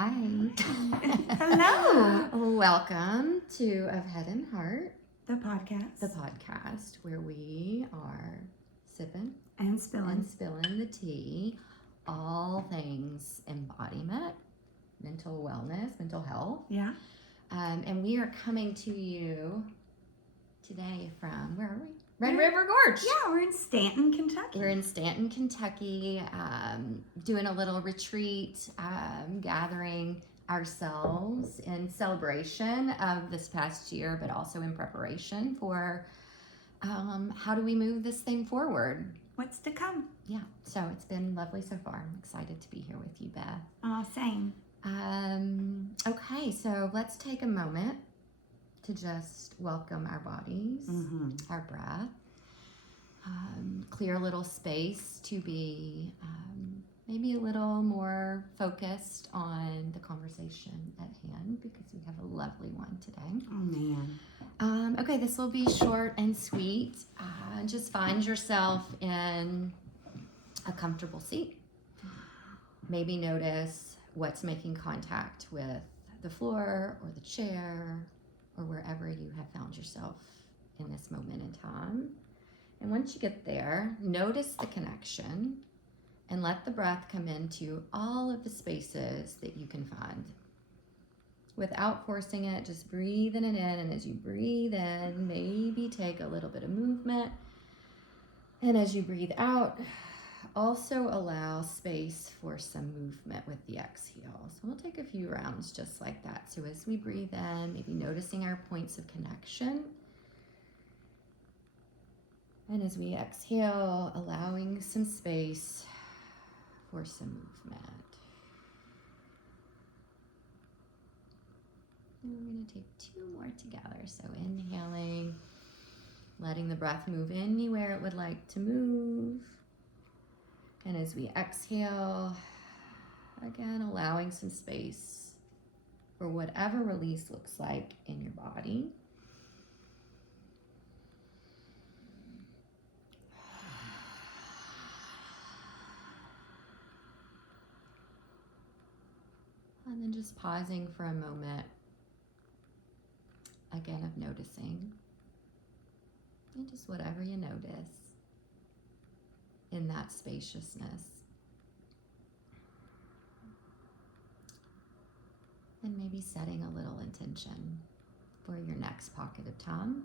Hi. Hello. Welcome to Of Head and Heart, The podcast. the podcast where we are sipping And spilling. the tea, all things embodiment, mental wellness, mental health. Yeah. And we are coming to you today from, where are we? Red River Gorge. Yeah, we're in Stanton, Kentucky. We're in Stanton, Kentucky, doing a little retreat, gathering ourselves in celebration of this past year, but also in preparation for how do we move this thing forward. What's to come? Yeah, so it's been lovely so far. I'm excited to be here with you, Beth. Same. Okay, so let's take a moment to just welcome our bodies, our breath, clear a little space to be maybe a little more focused on the conversation at hand because we have a lovely one today. Oh, man. Okay, this will be short and sweet. Just find yourself in a comfortable seat. Maybe notice what's making contact with the floor or the chair or wherever you have found yourself in this moment in time. And once you get there, notice the connection and let the breath come into all of the spaces that you can find. Without forcing it, just breathing it in. And as you breathe in, maybe take a little bit of movement. And as you breathe out, also allow space for some movement with the exhale. So we'll take a few rounds just like that. So as we breathe in, maybe noticing our points of connection. And as we exhale, allowing some space for some movement. And we're going to take two more together. So inhaling, letting the breath move anywhere it would like to move. And as we exhale, again, allowing some space for whatever release looks like in your body. And then just pausing for a moment, again, of noticing. And just whatever you notice in that spaciousness. And maybe setting a little intention for your next pocket of time.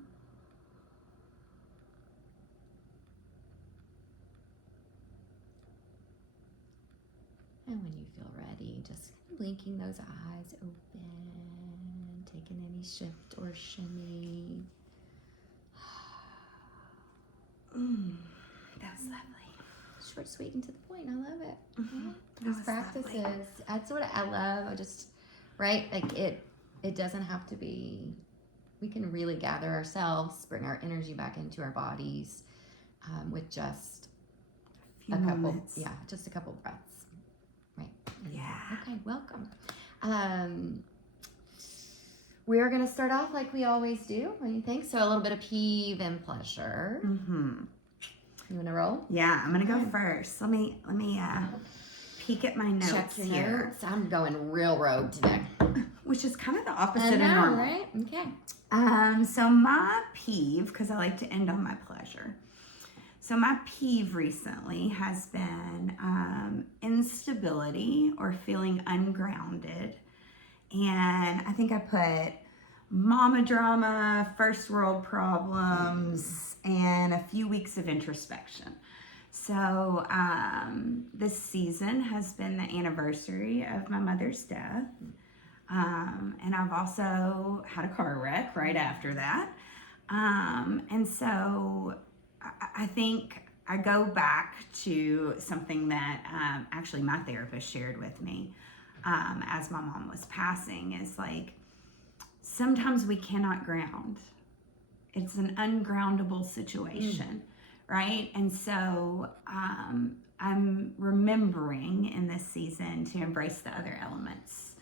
And when you feel ready, just blinking those eyes open, taking any shift or shimmy. That was lovely. Short, sweet, and to the point. I love it. Mm-hmm. These practices, that's what I love. I just, right? Like it doesn't have to be, we can really gather ourselves, bring our energy back into our bodies with just A few moments. just a couple breaths. Right. Yeah. Okay, welcome. We are going to start off like we always do. What do you think? So a little bit of peeve and pleasure. You want to roll? Yeah, I'm gonna go first. Let me peek at my notes. Check your here. notes. I'm going real rogue today. Which is kind of the opposite of normal. Right? Okay. So my peeve, because I like to end on my pleasure. So my peeve recently has been instability or feeling ungrounded. And I think I put mama drama, first world problems, and a few weeks of introspection. So this season has been the anniversary of my mother's death. And I've also had a car wreck right after that. And so I think I go back to something that actually my therapist shared with me as my mom was passing, is like, sometimes we cannot ground. It's an ungroundable situation, right? And so I'm remembering in this season to embrace the other elements.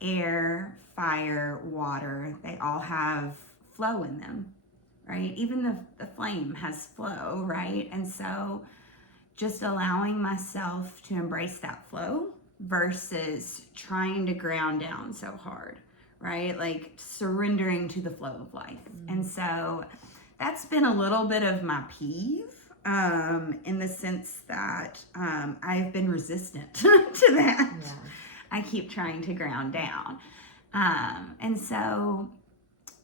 Air, fire, water, they all have flow in them, right? Even the flame has flow, right? And so just allowing myself to embrace that flow versus trying to ground down so hard, right? Like surrendering to the flow of life. And so that's been a little bit of my peeve, in the sense that I've been resistant to that. Yeah. I keep trying to ground down. And so,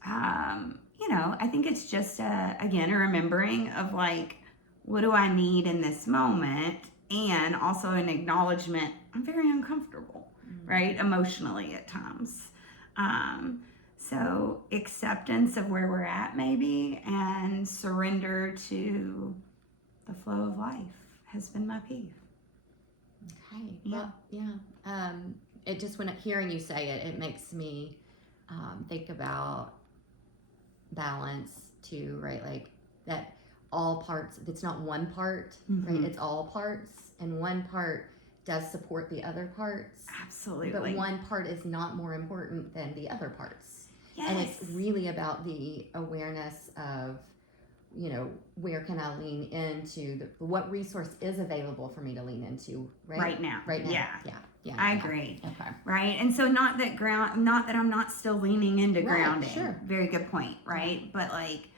I think it's just, again, a remembering of like, what do I need in this moment? And also an acknowledgement, I'm very uncomfortable, right? Emotionally at times. So acceptance of where we're at maybe, and surrender to the flow of life has been my peeve. Okay. Yeah. Well, yeah. It just, when hearing you say it, it makes me think about balance too, right? Like that all parts, it's not one part, right? It's all parts, and one part does support the other parts. Absolutely. But one part is not more important than the other parts. Yes. And it's really about the awareness of, where can I lean into, what resource is available for me to lean into right now. Yeah. I agree. Okay. Right. And so not that I'm not still leaning into grounding. Sure. Very good point. Right. But like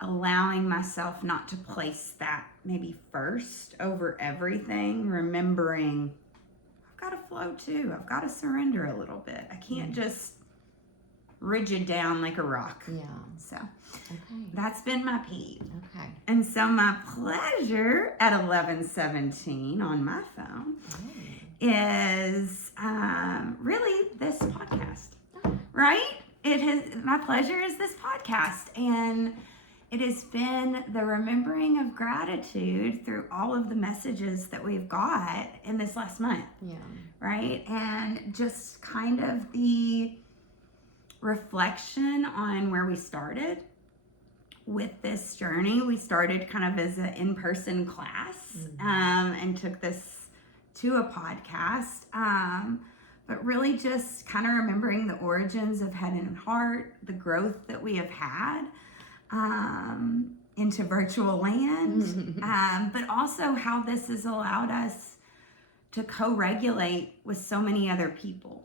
allowing myself not to place that maybe first over everything, remembering I've got to flow too. I've got to surrender a little bit. I can't just rigid down like a rock. Yeah. So Okay. that's been my peeve. Okay. And so my pleasure at 11:17 on my phone is really this podcast, right? My pleasure is this podcast, and it has been the remembering of gratitude through all of the messages that we've got in this last month. Yeah. Right? And just kind of the reflection on where we started with this journey. We started kind of as an in-person class, and took this to a podcast, but really just kind of remembering the origins of Head and Heart, the growth that we have had into virtual land, but also how this has allowed us to co-regulate with so many other people.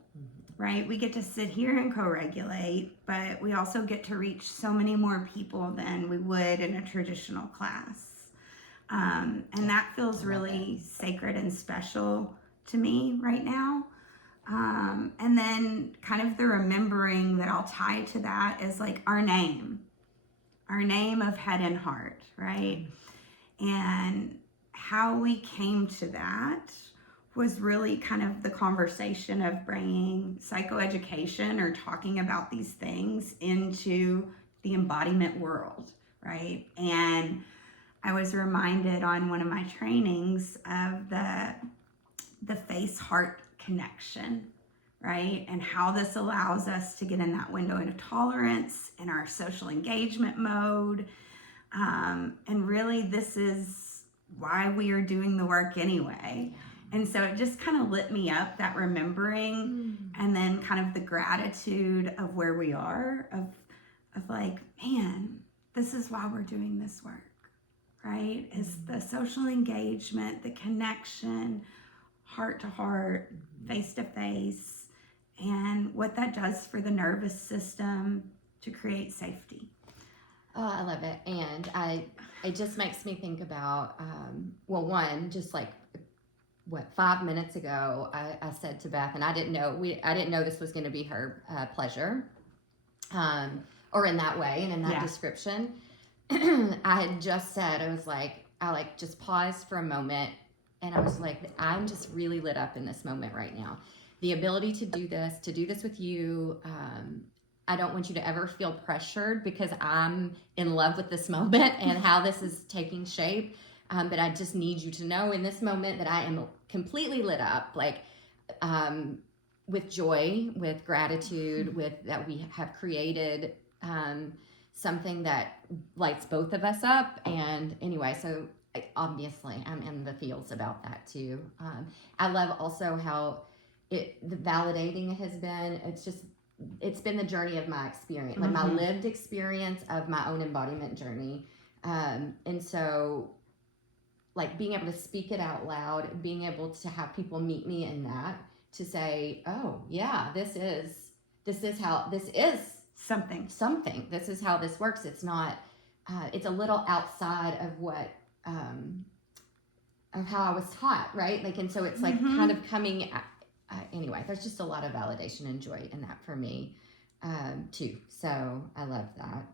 Right? We get to sit here and co-regulate, but we also get to reach so many more people than we would in a traditional class. And that feels really sacred and special to me right now. And then kind of the remembering that I'll tie to that is like our name of Head and Heart, right? And how we came to that was really kind of the conversation of bringing psychoeducation or talking about these things into the embodiment world, right? And I was reminded on one of my trainings of the face-heart connection, right? And how this allows us to get in that window into tolerance, in our social engagement mode. And really, this is why we are doing the work anyway. And so it just kind of lit me up, that remembering, and then kind of the gratitude of where we are, of like, man, this is why we're doing this work, right? Is the social engagement, the connection, heart to heart, face to face, and what that does for the nervous system to create safety. Oh, I love it. And it just makes me think about, one, just like, 5 minutes ago, I said to Beth, and I didn't know this was going to be her pleasure, or in that way and in that description. I had just said, I just paused for a moment, and I was like, I'm just really lit up in this moment right now. The ability to do this with you. I don't want you to ever feel pressured, because I'm in love with this moment and how this is taking shape. But I just need you to know in this moment that I am completely lit up, like with joy, with gratitude, with that we have created something that lights both of us up. And anyway, so obviously I'm in the feels about that too. I love also how the validating it has been. It's been the journey of my experience, like my lived experience of my own embodiment journey. And so like being able to speak it out loud, being able to have people meet me in that, to say, oh yeah, this is how this is something. This is how this works. It's not, it's a little outside of what, of how I was taught, right? Like, and so it's like kind of coming, anyway, there's just a lot of validation and joy in that for me, too. So I love that.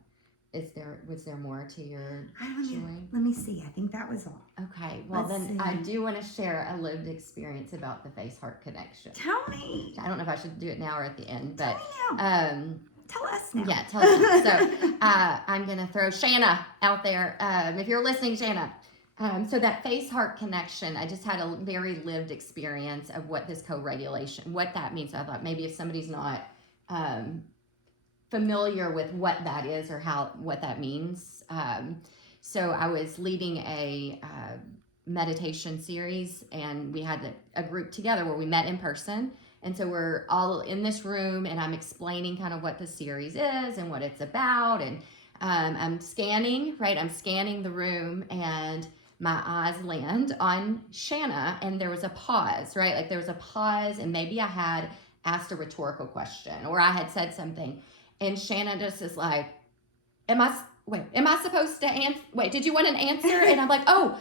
Was there more to your joy? Let me see. I think that was all. Okay. Well, I do want to share a lived experience about the face-heart connection. Tell me. I don't know if I should do it now or at the end, but tell me now. Tell us now. Yeah, tell us now. So I'm going to throw Shanna out there. If you're listening, Shanna. So that face-heart connection, I just had a very lived experience of what this co-regulation, what that means. I thought maybe if somebody's not familiar with what that is or what that means. So I was leading a meditation series, and we had a group together where we met in person. And so we're all in this room, and I'm explaining kind of what the series is and what it's about. And I'm scanning the room, and my eyes land on Shanna, and there was a pause, right? Like there was a pause, and maybe I had asked a rhetorical question, or I had said something. And Shanna just is like, am I supposed to answer? Wait, did you want an answer? And I'm like, oh,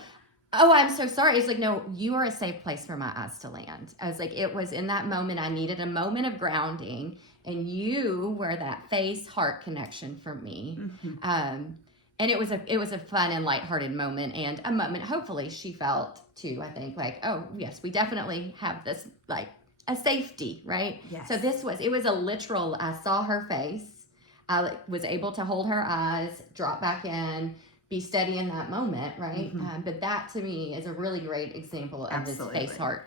I'm so sorry. It's like, no, you are a safe place for my eyes to land. I was like, it was in that moment, I needed a moment of grounding, and you were that face-heart connection for me. And it was a fun and lighthearted moment, and a moment, hopefully she felt too, I think, like, oh yes, we definitely have this, like, a safety, right? Yes. So it was a literal, I saw her face, I was able to hold her eyes, drop back in, be steady in that moment, right? But that to me is a really great example of this face-heart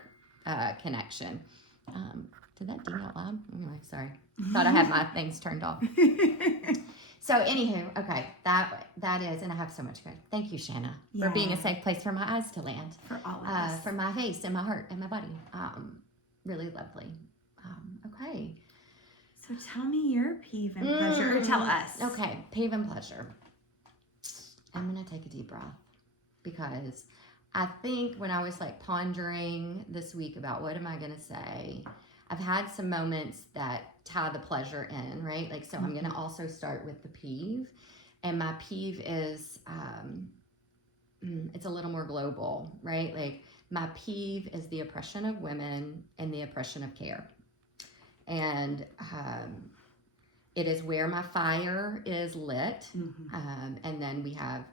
connection. Did that ding out loud? Anyway, sorry. Thought I had my things turned off. So anywho, okay, that is, and I have so much good. Thank you, Shanna, for being a safe place for my eyes to land. For all of us. For my face and my heart and my body. Really lovely. Okay. So tell me your peeve and pleasure, or tell us. Okay, peeve and pleasure. I'm going to take a deep breath, because I think when I was like pondering this week about what am I going to say, I've had some moments that tie the pleasure in, right? Like, so I'm going to also start with the peeve. And my peeve is, it's a little more global, right? Like, my peeve is the oppression of women and the oppression of care. And it is where my fire is lit. And then we have,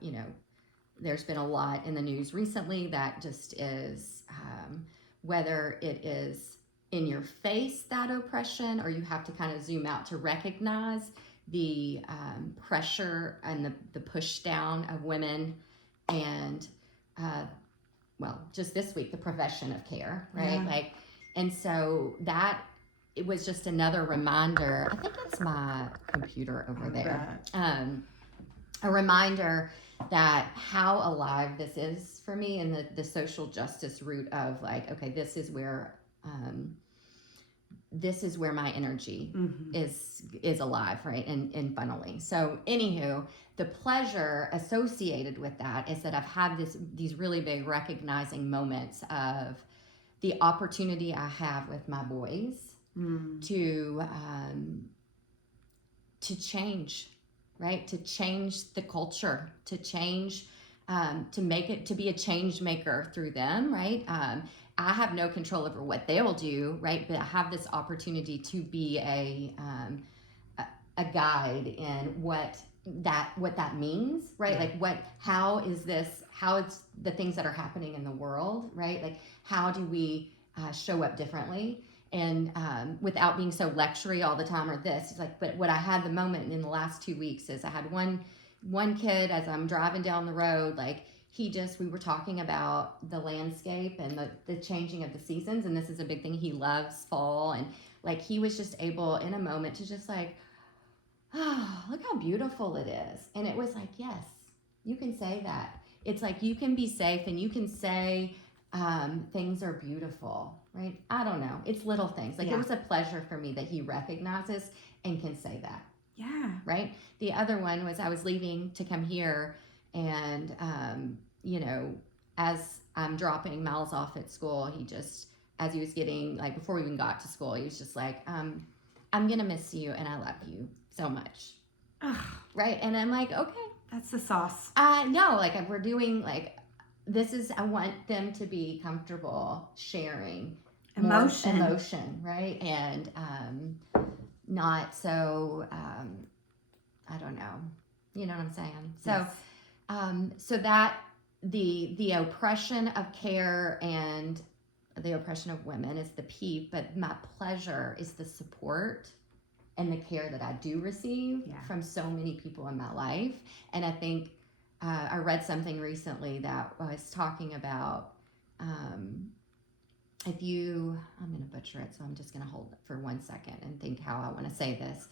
there's been a lot in the news recently that just is, whether it is in your face, that oppression, or you have to kind of zoom out to recognize the pressure and the push down of women, and just this week, the profession of care, right? Yeah. And so that, it was just another reminder. I think it's my computer over there. A reminder that how alive this is for me, and the social justice root of, like, okay, this is where my energy is alive, right? And funneling. So anywho, the pleasure associated with that is that I've had these really big recognizing moments of the opportunity I have with my boys to change, right? To change the culture, to change, to make it, to be a change maker through them, right? I have no control over what they'll do, right? But I have this opportunity to be a guide in what that means, right? Like how it's the things that are happening in the world, right? Like, how do we show up differently, and without being so lectury all the time, or this. It's like, but what I had the moment in the last 2 weeks is I had one kid, as I'm driving down the road, like, we were talking about the landscape and the changing of the seasons, and this is a big thing. He loves fall, and like, he was just able in a moment to just like, oh, look how beautiful it is. And it was like, yes, you can say that. It's like, you can be safe, and you can say things are beautiful, right? I don't know. It's little things. Like, it was a pleasure for me that he recognizes and can say that. Yeah. Right? The other one was, I was leaving to come here, and, as I'm dropping Miles off at school, he just, as he was getting, like, before we even got to school, he was just like, I'm going to miss you and I love you so much. Ugh, Right? And I'm like, okay. that's the sauce. No, like, we're doing, like, I want them to be comfortable sharing emotion, right? And not so, I don't know. You know what I'm saying? So, Yes. so that the oppression of care and the oppression of women is the P, but my pleasure is the support and the care that I do receive from so many people in my life. And I think I read something recently that was talking about I'm going to butcher it, so I'm just going to hold it for 1 second and think how I want to say this.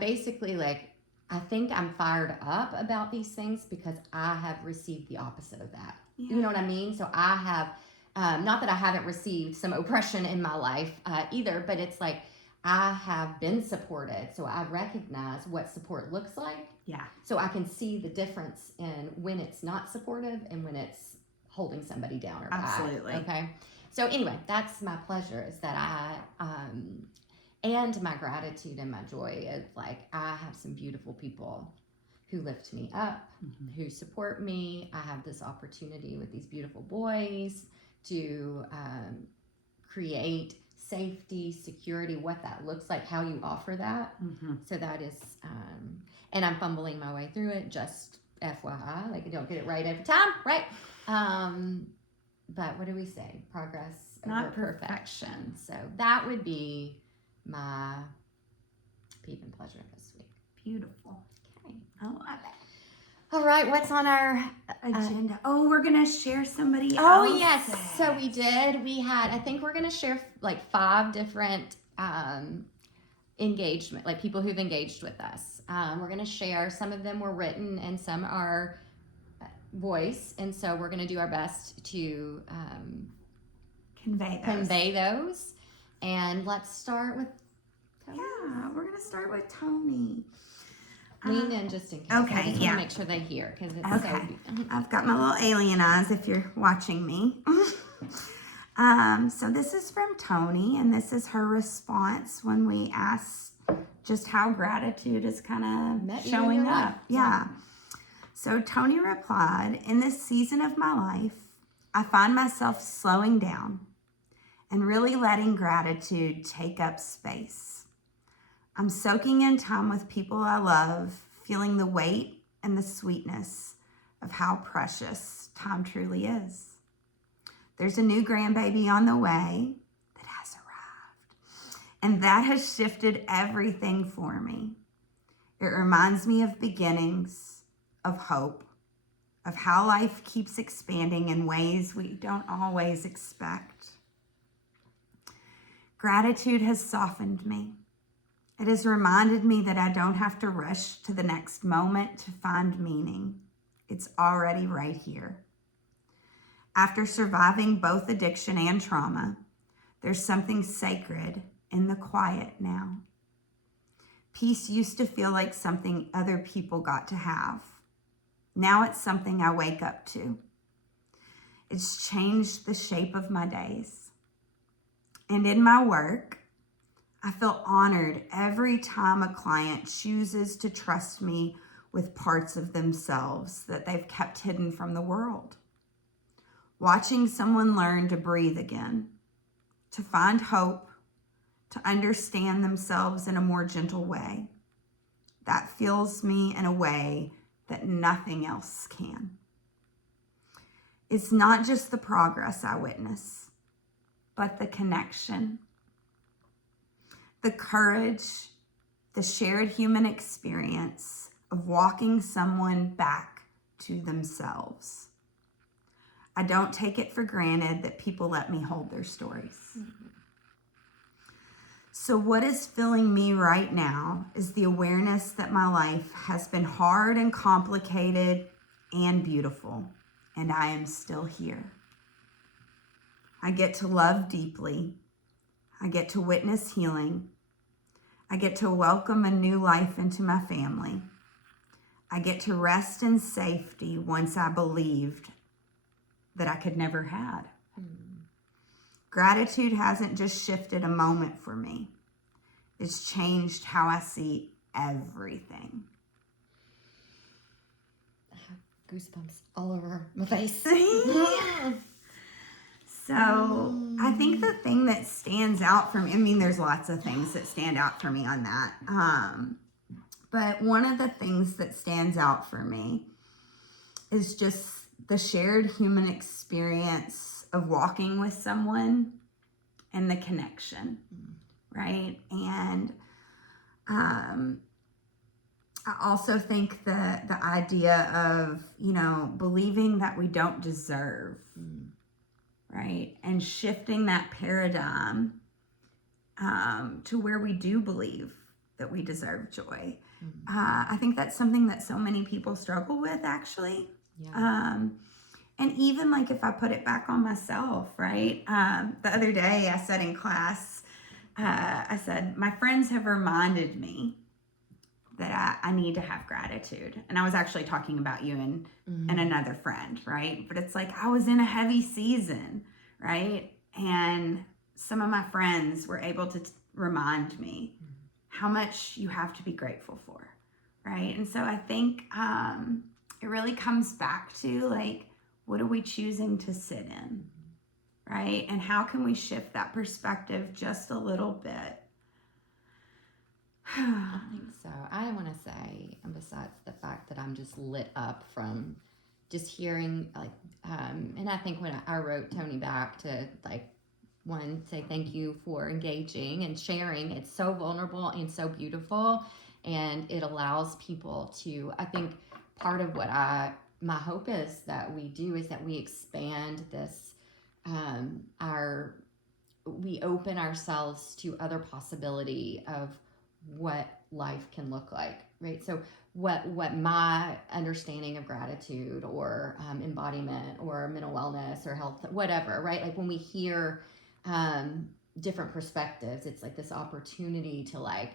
Basically, like, I think I'm fired up about these things because I have received the opposite of that. You know what I mean? So I have, not that I haven't received some oppression in my life either, but it's like I have been supported. So I recognize what support looks like. Yeah. So I can see the difference in when it's not supportive and when it's holding somebody down or back. Absolutely. Okay. So anyway, that's my pleasure, is that I, and my gratitude and my joy is, like, I have some beautiful people who lift me up, who support me. I have this opportunity with these beautiful boys to create safety, security, what that looks like, how you offer that. So that is, and I'm fumbling my way through it, just FYI, like, I don't get it right every time, right? But what do we say? Progress over perfection. So that would be my peep and pleasure this week. Beautiful. Okay. I love it. All right, what's on our agenda? We're going to share somebody else. Oh, yes. So we did. I think we're going to share like 5 different engagement, like people who've engaged with us. We're going to share. Some of them were written and some are voice. And so we're going to do our best to convey those. And let's start with Tony. Yeah, we're going to start with Tony. Lean in just in case. Okay, I just want to make sure they hear because it's so beautiful. I've got my little alien eyes if you're watching me. So this is from Tony, and this is her response when we asked just how gratitude is kind of showing up. Yeah. So Tony replied, in this season of my life, I find myself slowing down and really letting gratitude take up space. I'm soaking in time with people I love, feeling the weight and the sweetness of how precious time truly is. There's a new grandbaby on the way that has arrived, and that has shifted everything for me. It reminds me of beginnings, of hope, of how life keeps expanding in ways we don't always expect. Gratitude has softened me. It has reminded me that I don't have to rush to the next moment to find meaning. It's already right here. After surviving both addiction and trauma, there's something sacred in the quiet now. Peace used to feel like something other people got to have. Now it's something I wake up to. It's changed the shape of my days. And in my work, I feel honored every time a client chooses to trust me with parts of themselves that they've kept hidden from the world. Watching someone learn to breathe again, to find hope, to understand themselves in a more gentle way, that fills me in a way that nothing else can. It's not just the progress I witness, but the connection, the courage, the shared human experience of walking someone back to themselves. I don't take it for granted that people let me hold their stories. Mm-hmm. So what is filling me right now is the awareness that my life has been hard and complicated and beautiful, and I am still here. I get to love deeply. I get to witness healing. I get to welcome a new life into my family. I get to rest in safety once I believed that I could never had. Gratitude hasn't just shifted a moment for me. It's changed how I see everything. I have goosebumps all over my face. So I think the thing that stands out for me, I mean, there's lots of things that stand out for me on that. But one of the things that stands out for me is just the shared human experience of walking with someone and the connection, right? And I also think the idea of, believing that we don't deserve, right? And shifting that paradigm to where we do believe that we deserve joy. I think that's something that so many people struggle with, actually. Yeah. And even like if I put it back on myself, right? The other day I said in class, I said, my friends have reminded me that I need to have gratitude. And I was actually talking about you and another friend, right? But it's like I was in a heavy season, right? And some of my friends were able to remind me how much you have to be grateful for, right? And so I think it really comes back to like, what are we choosing to sit in, right? And how can we shift that perspective just a little bit? I think so. I want to say, and besides the fact that I'm just lit up from just hearing, like, and I think when I wrote Tony back to, like, one, say thank you for engaging and sharing. It's so vulnerable and so beautiful, and it allows people to, I think part of what my hope is that we do is that we expand this, we open ourselves to other possibility of what life can look like, right? So what my understanding of gratitude or embodiment or mental wellness or health, whatever, right? Like when we hear different perspectives, it's like this opportunity to like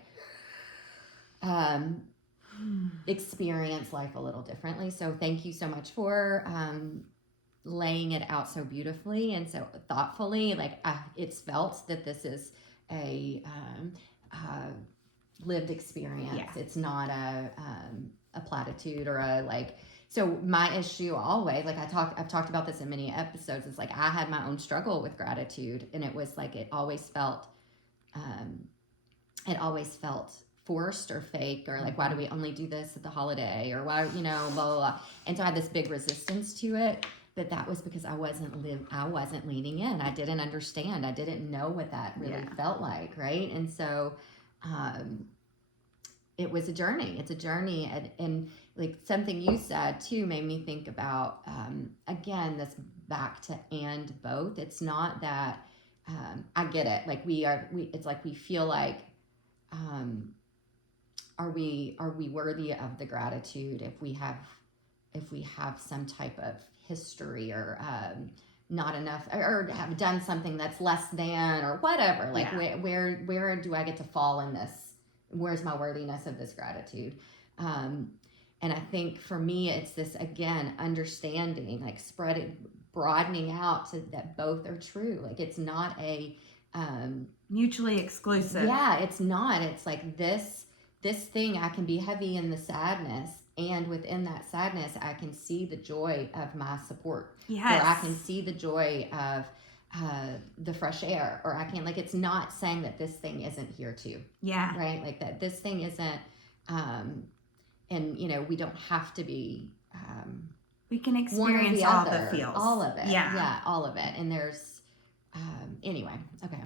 experience life a little differently. So thank you so much for laying it out so beautifully and so thoughtfully. Like it's felt that this is a lived experience. Yeah. It's not a platitude or a like. So my issue always, like I've talked about this in many episodes. It's like I had my own struggle with gratitude, and it was like it always felt forced or fake, or like why do we only do this at the holiday, or why blah blah blah. And so I had this big resistance to it. But that was because I wasn't leaning in. I didn't understand. I didn't know what that really felt like, right? And so it was a journey. It's a journey. And like something you said too made me think about, again, this back to and both. It's not that, I get it. Like it's like we feel like, are we worthy of the gratitude if we have some type of history or not enough, or have done something that's less than, or whatever, like where do I get to fall in this? Where's my worthiness of this gratitude? And I think for me, it's this, again, understanding, like broadening out so that both are true. Like it's not a mutually exclusive. Yeah, it's not. It's like this thing, I can be heavy in the sadness, and within that sadness, I can see the joy of my support. Yes. Or I can see the joy of the fresh air, or I can, like, it's not saying that this thing isn't here too. Yeah. Right? Like that this thing isn't, and we don't have to be, we can experience all the feels. All of it. Yeah. Yeah, all of it. And there's, anyway, okay,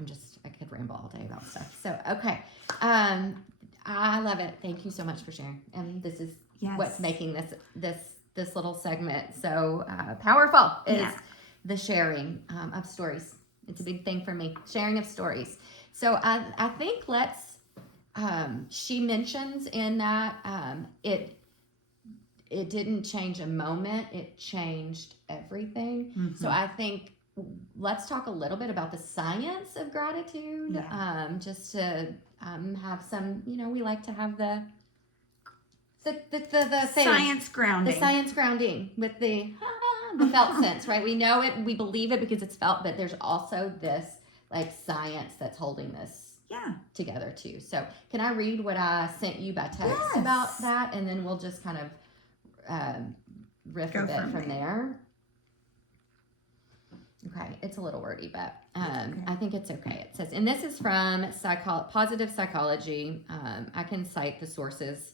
I could ramble all day about stuff. So, okay. I love it. Thank you so much for sharing. And this is what's making this little segment so powerful is the sharing of stories. It's a big thing for me, sharing of stories. So I think she mentions in that it didn't change a moment, it changed everything. Mm-hmm. So I think let's talk a little bit about the science of gratitude, just to have some, we like to have the science grounding. The science grounding with the the felt sense, right? We know it, we believe it because it's felt, but there's also this like science that's holding this together too. So can I read what I sent you by text about that? And then we'll just kind of riff a bit from there. Okay, it's a little wordy, but I think it's okay. It says, and this is from Positive Psychology. I can cite the sources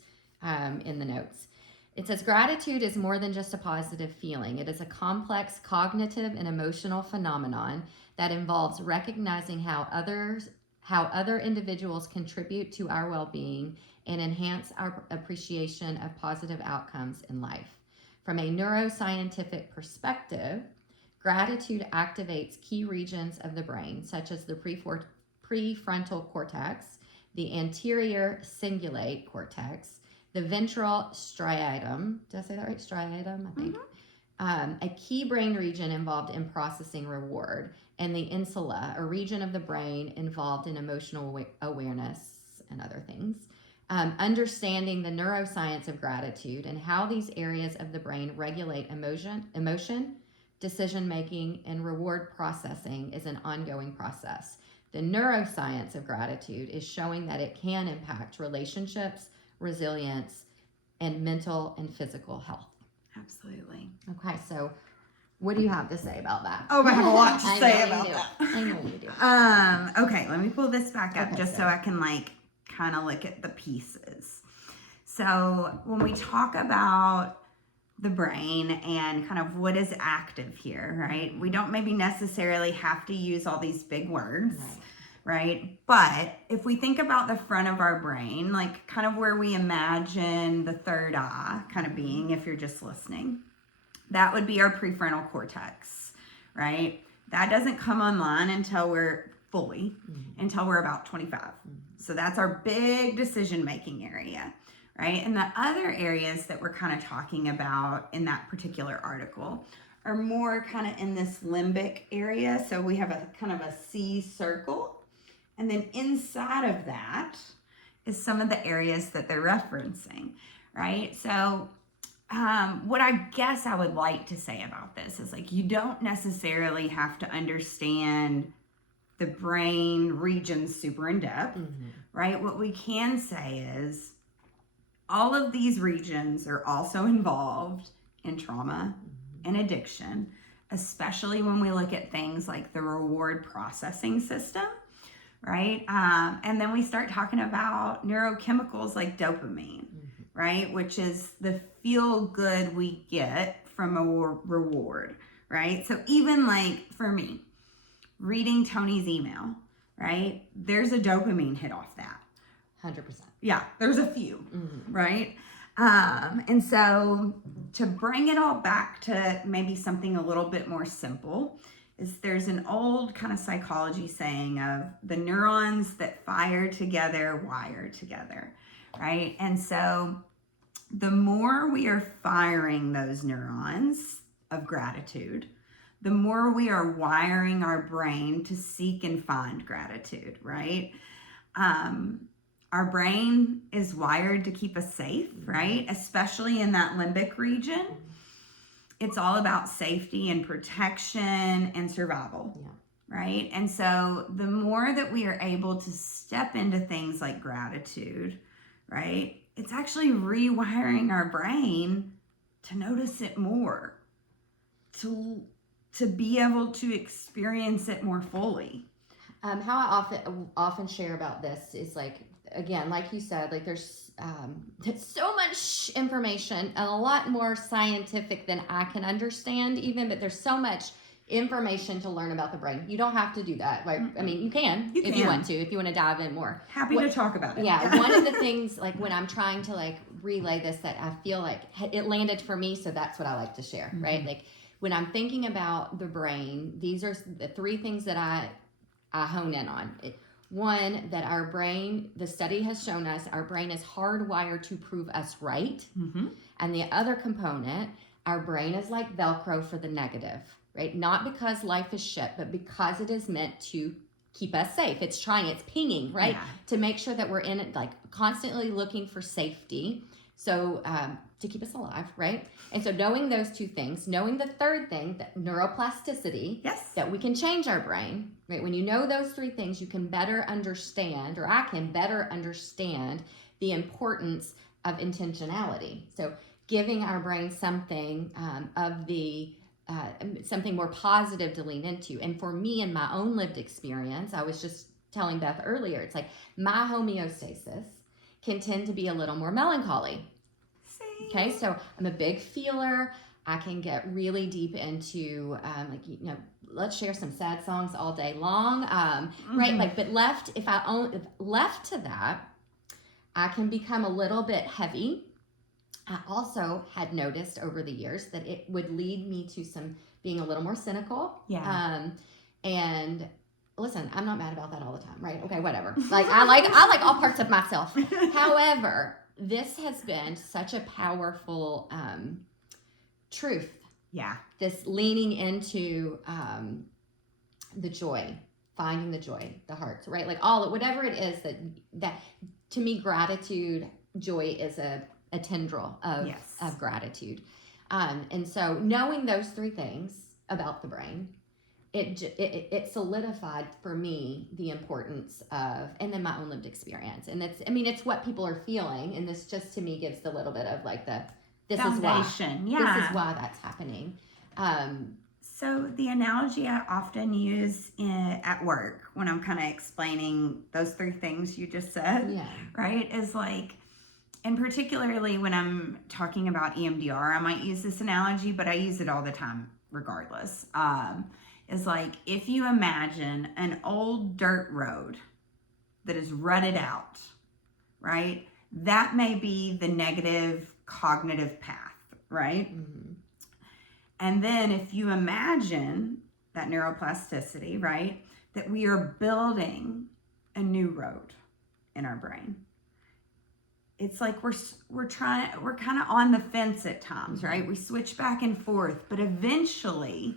in the notes. It says, gratitude is more than just a positive feeling. It is a complex cognitive and emotional phenomenon that involves recognizing how other individuals contribute to our well-being and enhance our appreciation of positive outcomes in life. From a neuroscientific perspective, gratitude activates key regions of the brain, such as the prefrontal cortex, the anterior cingulate cortex, the ventral striatum. Did I say that right? Striatum, I think. A key brain region involved in processing reward, and the insula, a region of the brain involved in emotional awareness and other things. Understanding the neuroscience of gratitude and how these areas of the brain regulate emotion, decision-making, and reward processing is an ongoing process. The neuroscience of gratitude is showing that it can impact relationships, resilience, and mental and physical health. Absolutely. Okay, so what do you have to say about that? Oh, I have a lot to say about that. I know you do. Okay, let me pull this back up so I can kind of look at the pieces. So when we talk about the brain and kind of what is active here, right? We don't maybe necessarily have to use all these big words, right? But if we think about the front of our brain, like kind of where we imagine the third eye kind of being, if you're just listening, that would be our prefrontal cortex, right? That doesn't come online until we're until we're about 25. So that's our big decision-making area. Right? And the other areas that we're kind of talking about in that particular article are more kind of in this limbic area. So we have a kind of a C circle. And then inside of that is some of the areas that they're referencing, right? So what I guess I would like to say about this is like, you don't necessarily have to understand the brain regions super in depth, right? What we can say is, all of these regions are also involved in trauma and addiction, especially when we look at things like the reward processing system, right? And then we start talking about neurochemicals like dopamine, right? Which is the feel good we get from a reward, right? So even like for me, reading Tony's email, right? There's a dopamine hit off that. 100%. Yeah, there's a few, right? And so to bring it all back to maybe something a little bit more simple is there's an old kind of psychology saying of the neurons that fire together, wire together, right? And so the more we are firing those neurons of gratitude, the more we are wiring our brain to seek and find gratitude, right? Our brain is wired to keep us safe, right? Especially in that limbic region. It's all about safety and protection and survival, right? And so the more that we are able to step into things like gratitude, right? It's actually rewiring our brain to notice it more, to be able to experience it more fully. How I often share about this is like, again, like you said, like there's so much information and a lot more scientific than I can understand even, but there's so much information to learn about the brain. You don't have to do that. Like, I mean, you can if you want to dive in more. Happy to talk about it. Yeah. One of the things, like when I'm trying to like relay this, that I feel like it landed for me. So that's what I like to share, right? Like when I'm thinking about the brain, these are the three things that I hone in on. One, that our brain, the study has shown us, our brain is hardwired to prove us right. And the other component, our brain is like Velcro for the negative, right? Not because life is shit, but because it is meant to keep us safe. It's trying, it's pinging, right? To make sure that we're in it, like constantly looking for safety, So to keep us alive, right? And so knowing those two things, knowing the third thing, that neuroplasticity, Yes. that we can change our brain, right? When you know those three things, you can better understand, or I can better understand the importance of intentionality. So giving our brain something something more positive to lean into. And for me, in my own lived experience, I was just telling Beth earlier, it's like my homeostasis can tend to be a little more melancholy. See? Okay, so I'm a big feeler. I can get really deep into let's share some sad songs all day long, right? Like, but left to that, I can become a little bit heavy. I also had noticed over the years that it would lead me to some being a little more cynical. Yeah. And listen, I'm not mad about that all the time, right? Okay, whatever. Like I like all parts of myself. However, this has been such a powerful truth. Yeah. This leaning into the joy, finding the joy, the heart, right? Like whatever it is that to me, gratitude, joy is a tendril of gratitude. And so knowing those three things about the brain, it solidified for me the importance of, and then my own lived experience. And it's what people are feeling. And this just to me gives the little bit of like this foundation. Is why. This is why that's happening. So the analogy I often use at work when I'm kind of explaining those three things you just said, right, is like, and particularly when I'm talking about EMDR, I might use this analogy, but I use it all the time regardless. Is like, if you imagine an old dirt road that is rutted out, right? That may be the negative cognitive path, right? Mm-hmm. And then if you imagine that neuroplasticity, right, that we are building a new road in our brain. It's like we're kind of on the fence at times, right? We switch back and forth, but eventually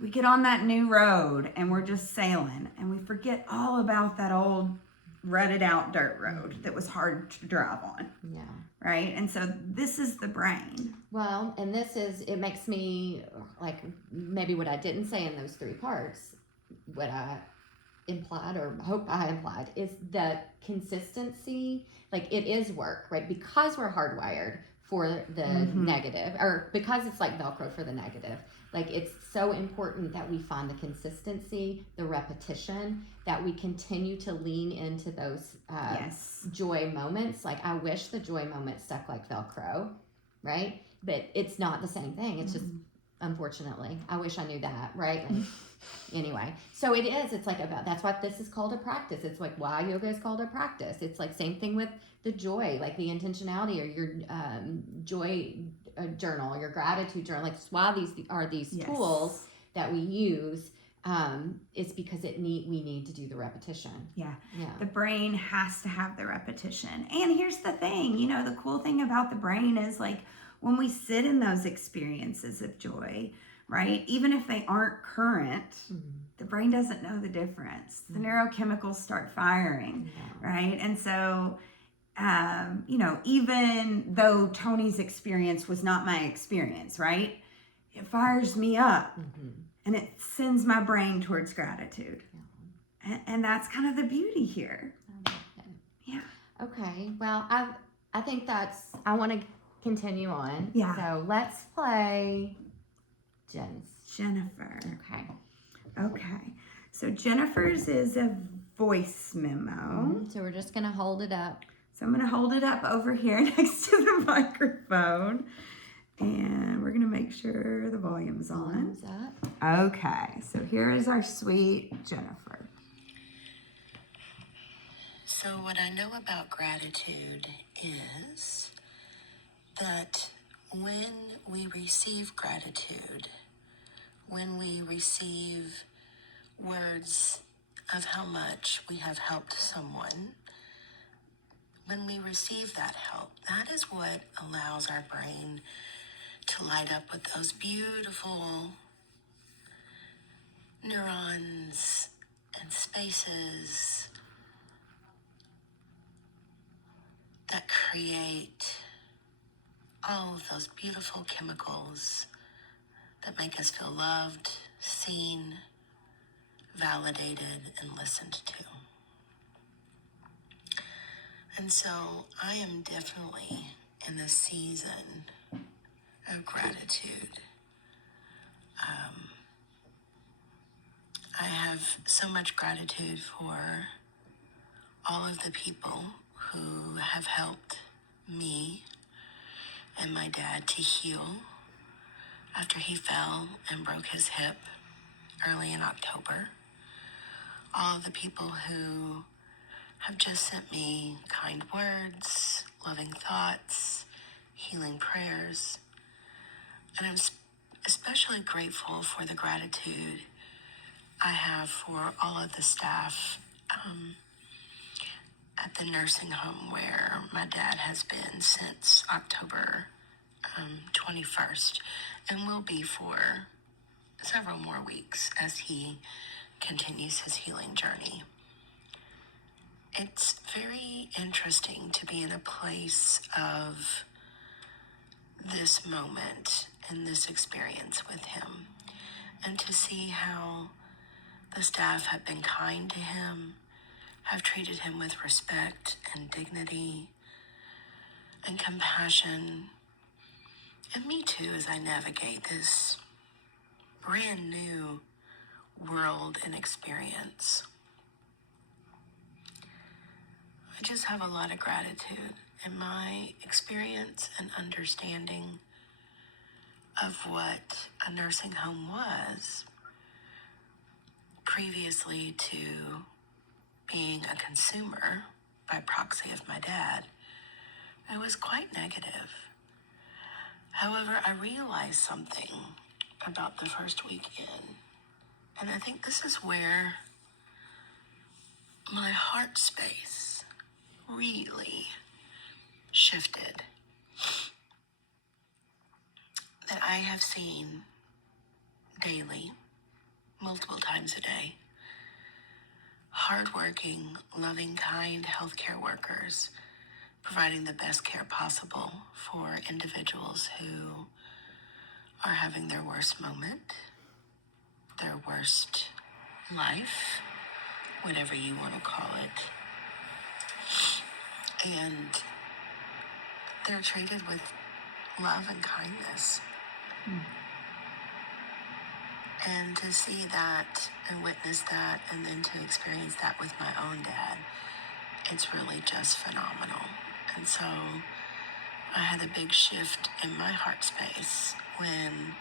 we get on that new road and we're just sailing and we forget all about that old rutted out dirt road that was hard to drive on. Yeah. Right? And so this is the brain. Well, and it makes me like maybe what I didn't say in those three parts, what I implied or hope I implied is that consistency, like it is work, right? Because we're hardwired for the negative, or because it's like Velcro for the negative. Like it's so important that we find the consistency, the repetition, that we continue to lean into those joy moments. Like I wish the joy moment stuck like Velcro, right? But it's not the same thing. It's just, unfortunately, I wish I knew that, right? Like, anyway, so it is. It's like that's why this is called a practice. It's like why yoga is called a practice. It's like same thing with the joy, like the intentionality or your joy journal, your gratitude journal. Like why these are these tools that we use. It's because we need to do the repetition. Yeah. The brain has to have the repetition. And here's the thing, the cool thing about the brain is like when we sit in those experiences of joy, right? Even if they aren't current, the brain doesn't know the difference. The neurochemicals start firing, right? And so, even though Tony's experience was not my experience, right? It fires me up and it sends my brain towards gratitude. And that's kind of the beauty here. Yeah. Okay. Well, I think I want to continue on. Yeah. So let's play Jennifer. Okay. So Jennifer's is a voice memo. So we're just going to hold it up. So I'm going to hold it up over here next to the microphone. And we're going to make sure the volume's on. Okay. So here is our sweet Jennifer. So what I know about gratitude is that when we receive gratitude, when we receive words of how much we have helped someone, when we receive that help, that is what allows our brain to light up with those beautiful neurons and spaces that create all of those beautiful chemicals that make us feel loved, seen, validated, and listened to. And so I am definitely in the season of gratitude. I have so much gratitude for all of the people who have helped me and my dad to heal after he fell and broke his hip early in October. All of the people who have just sent me kind words, loving thoughts, healing prayers. And I'm especially grateful for the gratitude I have for all of the staff at the nursing home where my dad has been since October 21st, and will be for several more weeks as he continues his healing journey. It's very interesting to be in a place of this moment and this experience with him, and to see how the staff have been kind to him, have treated him with respect and dignity and compassion, and me too, as I navigate this brand new world and experience. I just have a lot of gratitude in my experience and understanding of what a nursing home was previously to being a consumer by proxy of my dad. It was quite negative. However, I realized something about the first week in, and I think this is where my heart space really shifted. That I have seen daily, multiple times a day, hardworking, loving, kind healthcare workers providing the best care possible for individuals who are having their worst moment, their worst life, whatever you want to call it. And they're treated with love and kindness. And to see that and witness that and then to experience that with my own dad, it's really just phenomenal. And so I had a big shift in my heart space when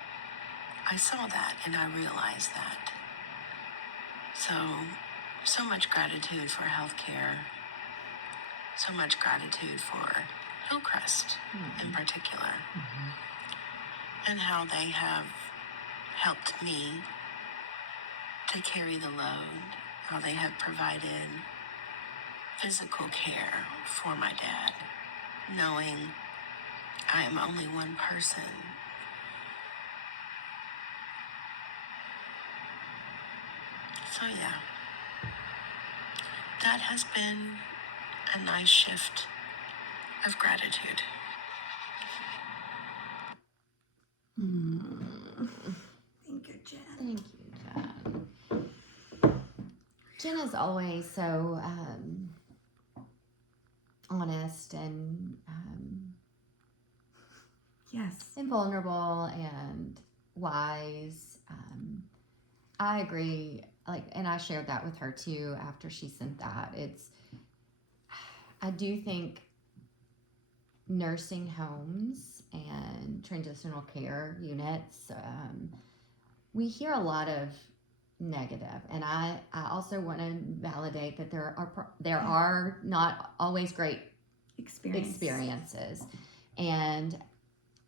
I saw that and I realized that. So much gratitude for healthcare, so much gratitude for Hillcrest in particular, and how they have helped me to carry the load, how they have provided physical care for my dad, knowing I am only one person. So yeah, that has been a nice shift of gratitude. Thank you, Jen. Thank you, Jen. Jen is always so honest and Yes. and vulnerable and wise. I agree. And I shared that with her too after she sent that. I do think nursing homes and transitional care units, we hear a lot of negative, and I also want to validate that there are not always great experiences, and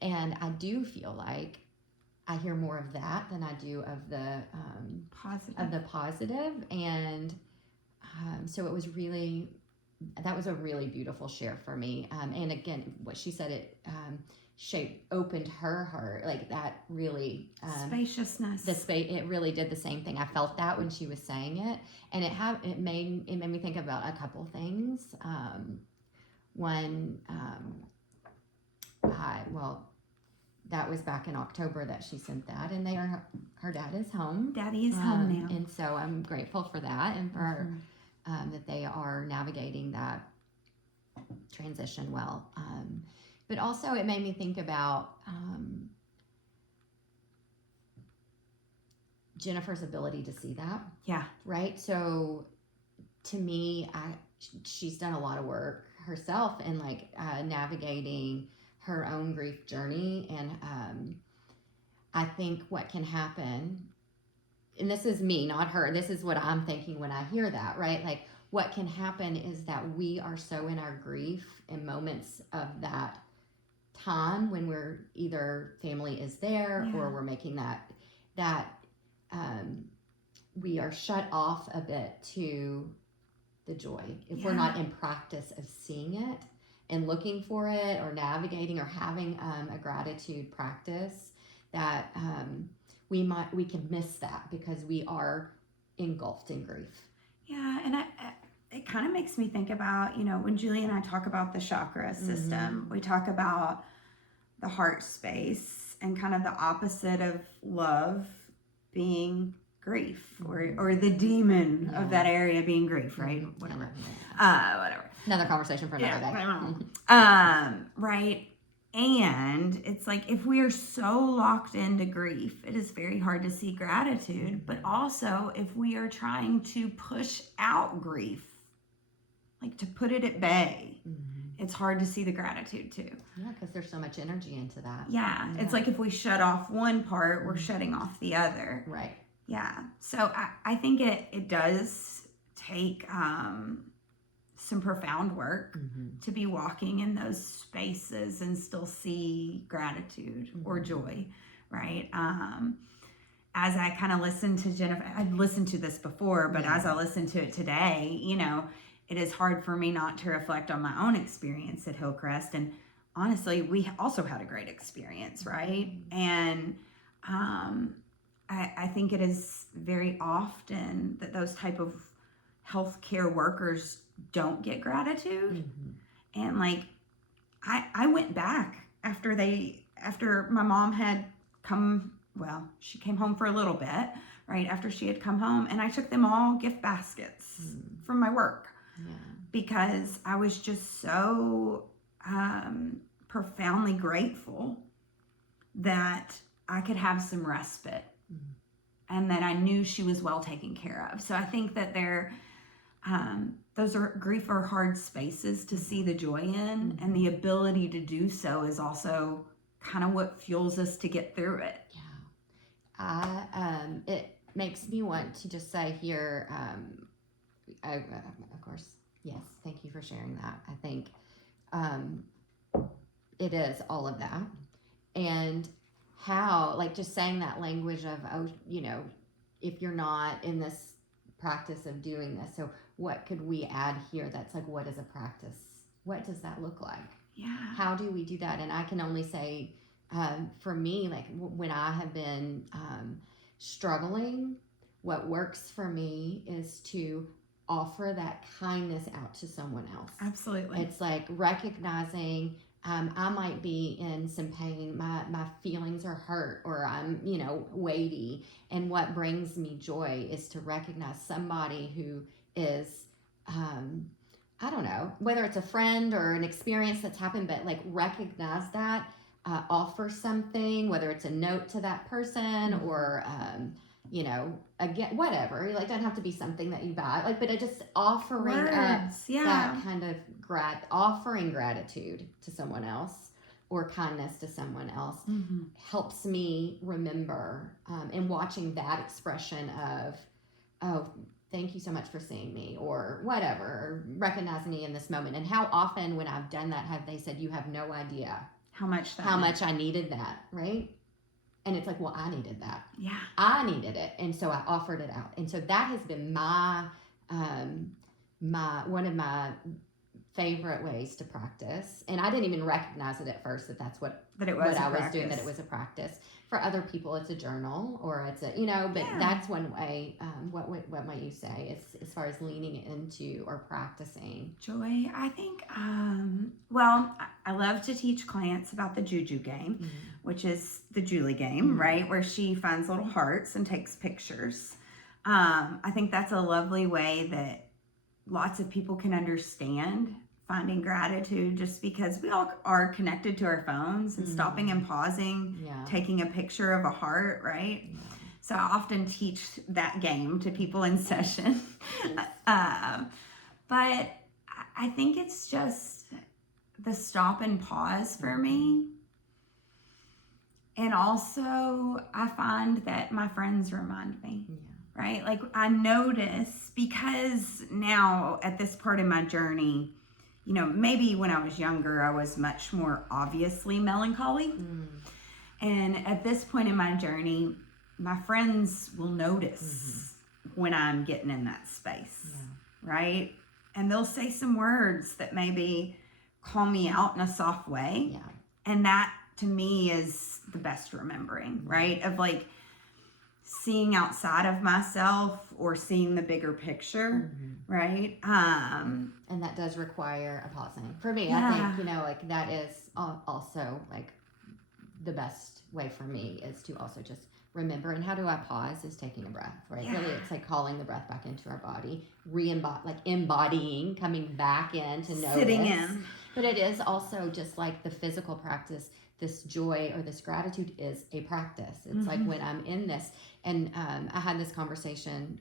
I do feel like I hear more of that than I do of the positive, and so that was a really beautiful share for me. And again, what she said, it opened her heart, like that really spaciousness. It really did the same thing. I felt that when she was saying it, and it made me think about a couple things. One, that was back in October that she sent that, and her dad is home. Daddy is home now. And so I'm grateful for that, and for that they are navigating that transition well. But also it made me think about Jennifer's ability to see that. Yeah. Right? So to me, she's done a lot of work herself in like navigating her own grief journey. And I think what can happen, and this is me, not her, this is what I'm thinking when I hear that, right? Like what can happen is that we are so in our grief in moments of that time when we're either family is there or we're making that we are shut off a bit to the joy if we're not in practice of seeing it and looking for it or navigating or having a gratitude practice, that we can miss that because we are engulfed in grief. Yeah, and it kind of makes me think about, when Julie and I talk about the chakra system, we talk about the heart space and kind of the opposite of love being grief, or the demon of that area being grief, right? Whatever. Another conversation for another day. Right. And it's like, if we are so locked into grief, it is very hard to see gratitude. But also, if we are trying to push out grief, like to put it at bay, it's hard to see the gratitude too. Yeah, because there's so much energy into that. Yeah. It's like if we shut off one part, we're shutting off the other. Right. Yeah. So I think it does take some profound work to be walking in those spaces and still see gratitude or joy, right? As I kind of listened to Jennifer, I'd listened to this before, but as I listened to it today, it is hard for me not to reflect on my own experience at Hillcrest. And honestly, we also had a great experience, right? And I think it is very often that those type of healthcare workers don't get gratitude. And like, I went back after my mom had come, she came home for a little bit, right after she had come home, and I took them all gift baskets from my work because I was just so profoundly grateful that I could have some respite and that I knew she was well taken care of. So I think that those are grief are hard spaces to see the joy in, and the ability to do so is also kind of what fuels us to get through it. Yeah. It makes me want to just say here, of course, yes, thank you for sharing that. I think it is all of that. And how, like, just saying that language of, if you're not in this practice of doing this, so what could we add here that's like, what is a practice? What does that look like? Yeah. How do we do that? And I can only say, for me, like when I have been struggling, what works for me is to offer that kindness out to someone else. Absolutely. It's like recognizing I might be in some pain, my feelings are hurt, or I'm, weighty. And what brings me joy is to recognize somebody who is, I don't know, whether it's a friend or an experience that's happened, but like recognize that, offer something, whether it's a note to that person or, again, whatever, like, doesn't have to be something that you buy, like, but it just offering up that kind of offering gratitude to someone else or kindness to someone else helps me remember, and watching that expression of, oh, thank you so much for seeing me, or whatever, or recognizing me in this moment. And how often when I've done that have they said, you have no idea how much I needed that, right? And it's like, well, I needed that. Yeah. I needed it. And so I offered it out. And so that has been my one of my favorite ways to practice, and I didn't even recognize it at first that it was I was doing, that it was a practice. For other people, it's a journal, or it's a, but that's one way. What might you say as far as leaning into or practicing? Joy, I think, well, I love to teach clients about the Juju game, which is the Julie game, right? Where she finds little hearts and takes pictures. I think that's a lovely way that lots of people can understand finding gratitude, just because we all are connected to our phones and stopping and pausing, taking a picture of a heart, right? So I often teach that game to people in session. But I think it's just the stop and pause for me. And also I find that my friends remind me. Right? Like I notice, because now at this part in my journey, maybe when I was younger, I was much more obviously melancholy. And at this point in my journey, my friends will notice when I'm getting in that space, right? And they'll say some words that maybe call me out in a soft way. And that to me is the best remembering, right? Of like, seeing outside of myself or seeing the bigger picture, right? And that does require a pausing. For me, I think, like that is also like the best way for me is to also just remember. And how do I pause? Is taking a breath, right? Really, it's like calling the breath back into our body, embodying, coming back in to notice. Sitting in. But it is also just like the physical practice. This joy or this gratitude is a practice. It's like when I'm in this, and I had this conversation,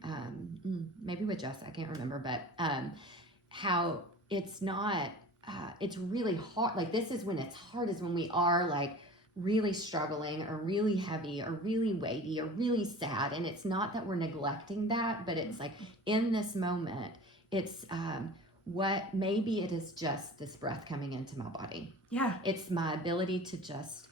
maybe with Jess, I can't remember, but how it's not, it's really hard. Like this is when it's hard, is when we are like really struggling or really heavy or really weighty or really sad. And it's not that we're neglecting that, but it's like in this moment, it's maybe it is just this breath coming into my body. It's my ability to just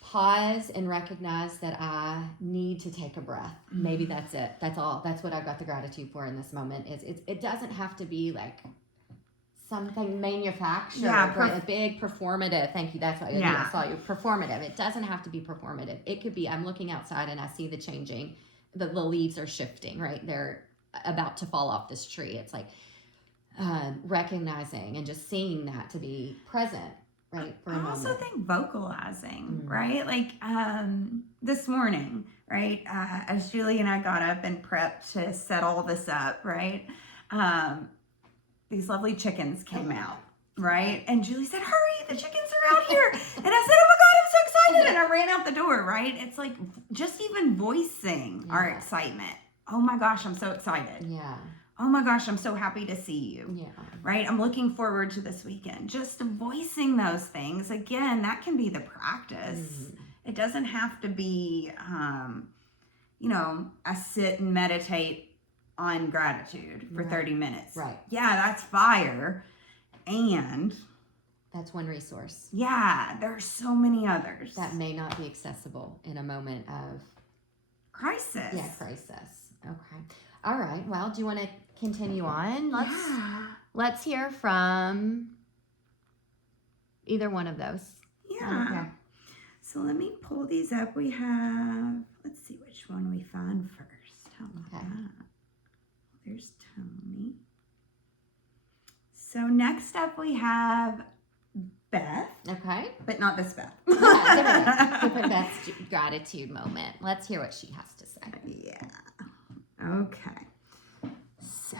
pause and recognize that I need to take a breath. Maybe that's it. That's all. That's what I've got the gratitude for in this moment. It doesn't have to be like something manufactured, a big performative. Thank you. That's what I saw you. Performative. It doesn't have to be performative. It could be, I'm looking outside and I see the changing. The leaves are shifting, right? They're about to fall off this tree. It's like recognizing and just seeing that, to be present, right? For a moment. I also think vocalizing, right? Like this morning, right? As Julie and I got up and prepped to set all this up, right? These lovely chickens came out, right? And Julie said, "Hurry, the chickens are out here." And I said, "Oh my God, I'm so excited." And I ran out the door, right? It's like just even voicing our excitement. Oh my gosh, I'm so excited. Oh my gosh, I'm so happy to see you. Right? I'm looking forward to this weekend. Just voicing those things. Again, that can be the practice. It doesn't have to be, I sit and meditate on gratitude for 30 minutes. Yeah, that's fire. And that's one resource. Yeah, there are so many others. That may not be accessible in a moment of crisis. Crisis. Okay. All right. Well, do you want to continue on? Let's hear from either one of those. Okay. So let me pull these up. We have, let's see which one we find first. How about that? There's Tony. So next up we have Beth. Okay. But not this Beth. Different Beth's gratitude moment. Let's hear what she has to say. Okay. So,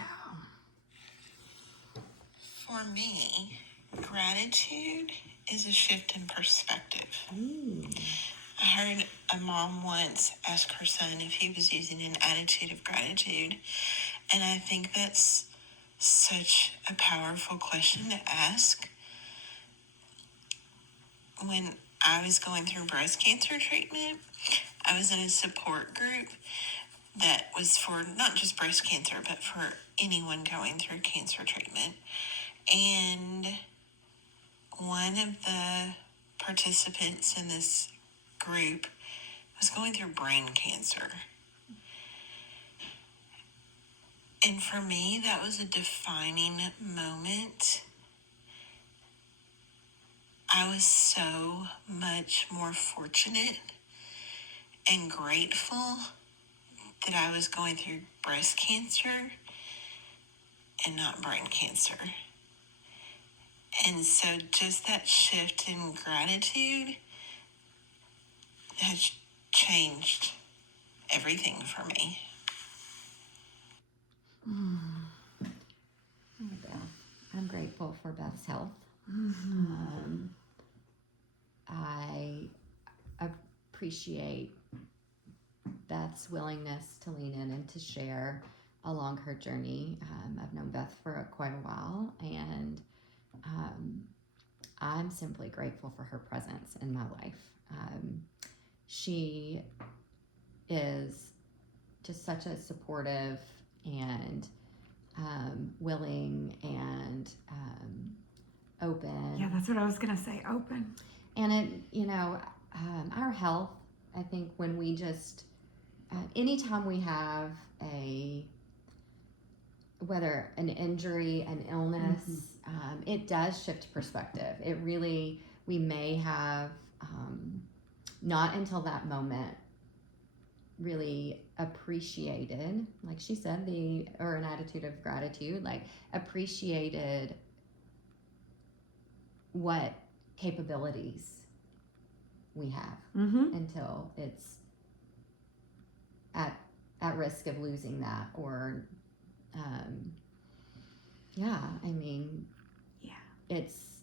for me, gratitude is a shift in perspective. I heard a mom once ask her son if he was using an attitude of gratitude, and I think that's such a powerful question to ask. When I was going through breast cancer treatment, I was in a support group that was for not just breast cancer, but for anyone going through cancer treatment. And one of the participants in this group was going through brain cancer. And for me, that was a defining moment. I was so much more fortunate and grateful that I was going through breast cancer and not brain cancer. And so just that shift in gratitude has changed everything for me. Oh, Beth. I'm grateful for Beth's health. I appreciate Beth's willingness to lean in and to share along her journey. I've known Beth for quite a while, and I'm simply grateful for her presence in my life. She is just such a supportive and willing and open. Yeah, that's what I was going to say, open. And it, our health, I think when we just, anytime we have whether an injury, an illness, it does shift perspective. It really, we may have, not until that moment, really appreciated, like she said, or an attitude of gratitude, like appreciated what capabilities we have until it's at risk of losing that, or it's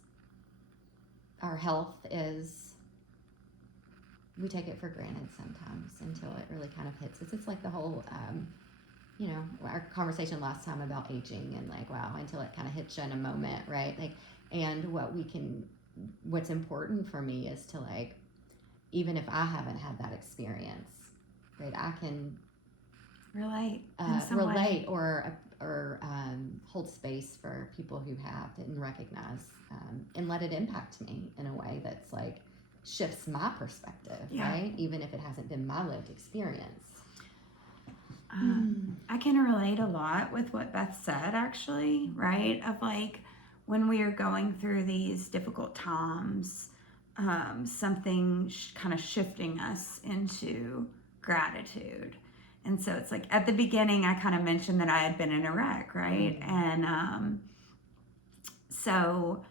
our health is, we take it for granted sometimes until it really kind of hits us. It's like the whole our conversation last time about aging, and like, wow, until it kind of hits you in a moment, right? Like, and what's important for me is to, like, even if I haven't had that experience, right, I can relate or hold space for people who have, and recognize and let it impact me in a way that's like shifts my perspective, right? Even if it hasn't been my lived experience. I can relate a lot with what Beth said, actually, right? Of like, when we are going through these difficult times, something kind of shifting us into gratitude. And so it's like, at the beginning, I kind of mentioned that I had been in a wreck, right? And so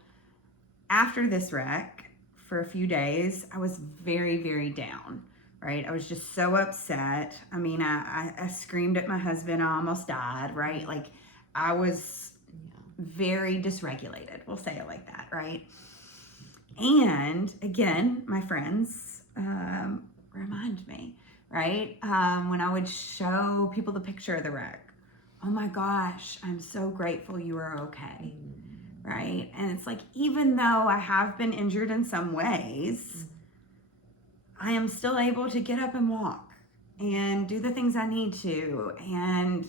after this wreck, for a few days, I was very, very down, right? I was just so upset. I mean, I screamed at my husband. I almost died, right? Like, I was very dysregulated. We'll say it like that, right? And again, my friends remind me, right? When I would show people the picture of the wreck, oh my gosh, I'm so grateful you are okay, right? And it's like, even though I have been injured in some ways, I am still able to get up and walk and do the things I need to, and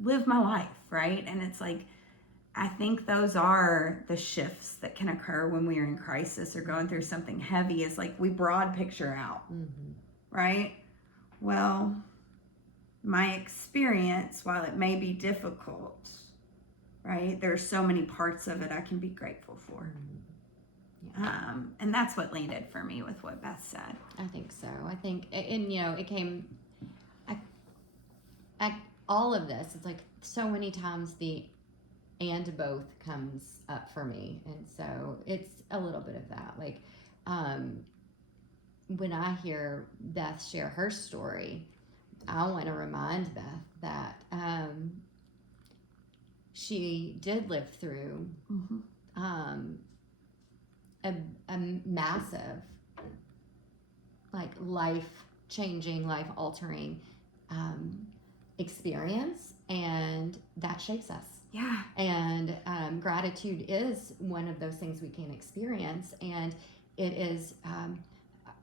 live my life, right? And it's like, I think those are the shifts that can occur when we are in crisis or going through something heavy, is like, we broad picture out, right? Well, my experience, while it may be difficult, right, there's so many parts of it I can be grateful for. And that's what landed for me with what Beth said. I think so. I think, and it came, all of this, it's like so many times the and both comes up for me. And so it's a little bit of that. Like, when I hear Beth share her story, I want to remind Beth that she did live through a massive, like, life-changing, life-altering experience, and that shapes us. Yeah. And gratitude is one of those things we can experience, and it is,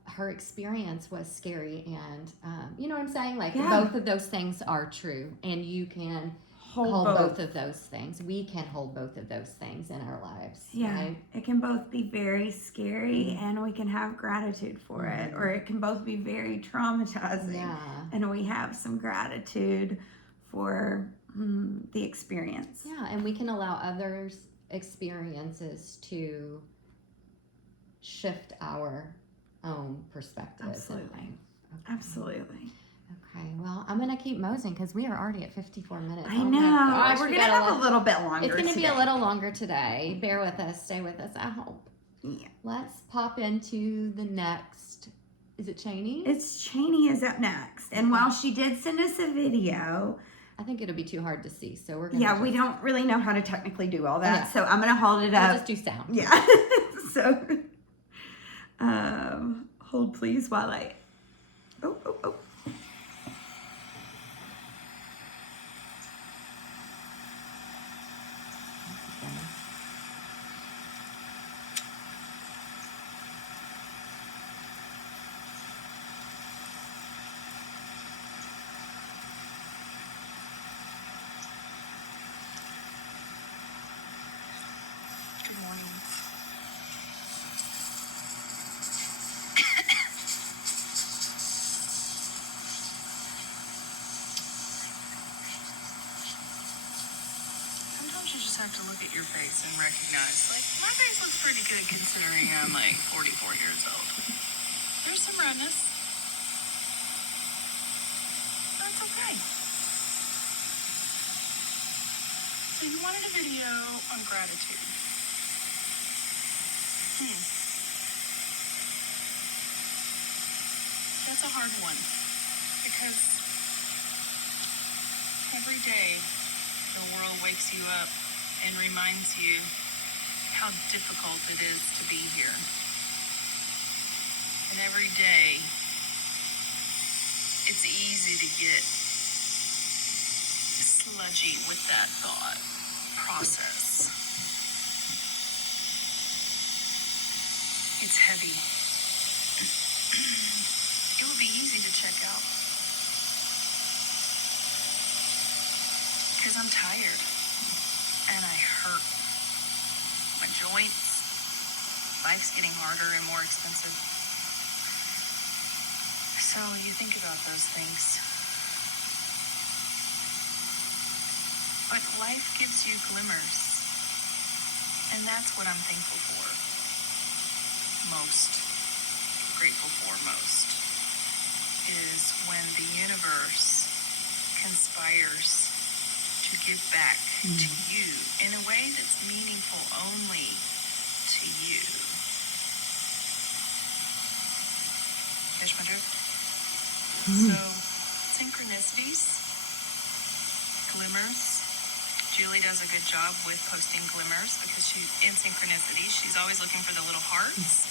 her experience was scary, and you know what I'm saying? Like, both of those things are true, and you can hold both of those things. We can hold both of those things in our lives. Yeah. Right? It can both be very scary and we can have gratitude for it, or it can both be very traumatizing and we have some gratitude for the experience. Yeah, and we can allow others' experiences to shift our own perspective. Absolutely. Absolutely. Okay, well, I'm going to keep moseying because we are already at 54 minutes. I Oh my know. gosh, We're we going to got have a little bit longer It's going to be today. a little longer today. Bear with us. Stay with us, I hope. Yeah. Let's pop into the next. Is it Cheney? It's Cheney is up next. And while she did send us a video, I think it'll be too hard to see, so we're going to we don't really know how to technically do all that. Yeah. So I'm going to hold it We'll up. just do sound. Yeah. So hold please while I... Oh. Good morning. Sometimes you just have to look at your face and recognize, like, my face looks pretty good considering I'm like 44 years old. There's some redness. That's okay. So you wanted a video on gratitude. That's a hard one because every day the world wakes you up and reminds you how difficult it is to be here. And every day it's easy to get sludgy with that thought process. It's heavy. It would be easy to check out. Because I'm tired. And I hurt. My joints. Life's getting harder and more expensive. So you think about those things. But life gives you glimmers. And that's what I'm thankful for. Most. Grateful for most. Is when the universe conspires to give back to you in a way that's meaningful only to you. Catch my drift? So, synchronicities, glimmers. Julie does a good job with posting glimmers because in synchronicities, she's always looking for the little hearts.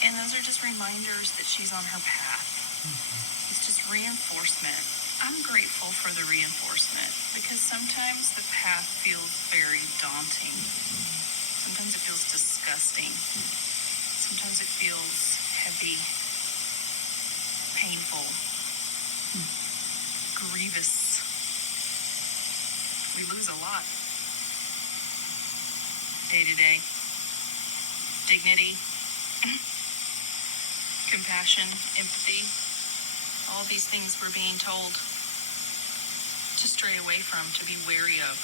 And those are just reminders that she's on her path. It's just reinforcement. I'm grateful for the reinforcement because sometimes the path feels very daunting. Sometimes it feels disgusting. Sometimes it feels heavy, painful, grievous. We lose a lot. Day to day. Dignity. Compassion, empathy, all these things we're being told to stray away from, to be wary of.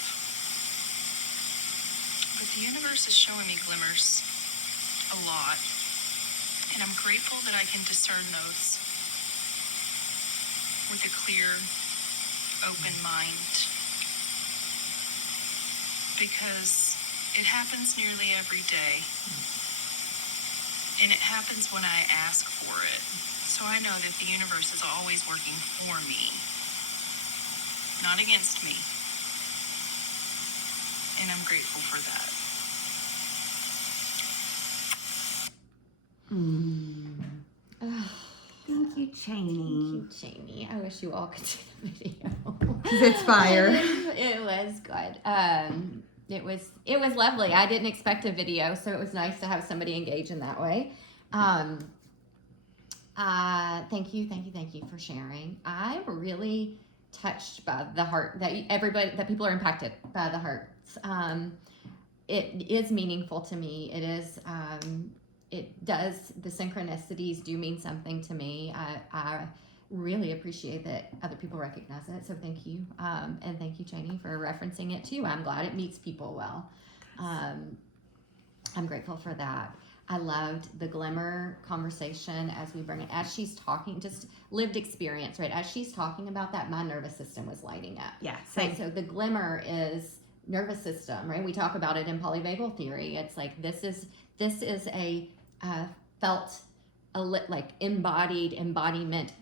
But the universe is showing me glimmers a lot, and I'm grateful that I can discern those with a clear, open mind, because it happens nearly every day. And it happens when I ask for it. So I know that the universe is always working for me, not against me. And I'm grateful for that. Thank you, Cheney. Thank you, Cheney. I wish you all could see the video. Because it's fire. It was good. It was lovely. I didn't expect a video, so it was nice to have somebody engage in that way. Thank you for sharing. I'm really touched by the heart that people are impacted by the hearts. It is meaningful to me. The synchronicities do mean something to me. really appreciate that other people recognize it. So thank you. And thank you, Janie, for referencing it too. I'm glad it meets people well. I'm grateful for that. I loved the glimmer conversation as we bring it, as she's talking, just lived experience, right? As she's talking about that, my nervous system was lighting up. Yeah. Right. So the glimmer is nervous system, right? We talk about it in polyvagal theory. It's like, this is a felt, like embodied embodiment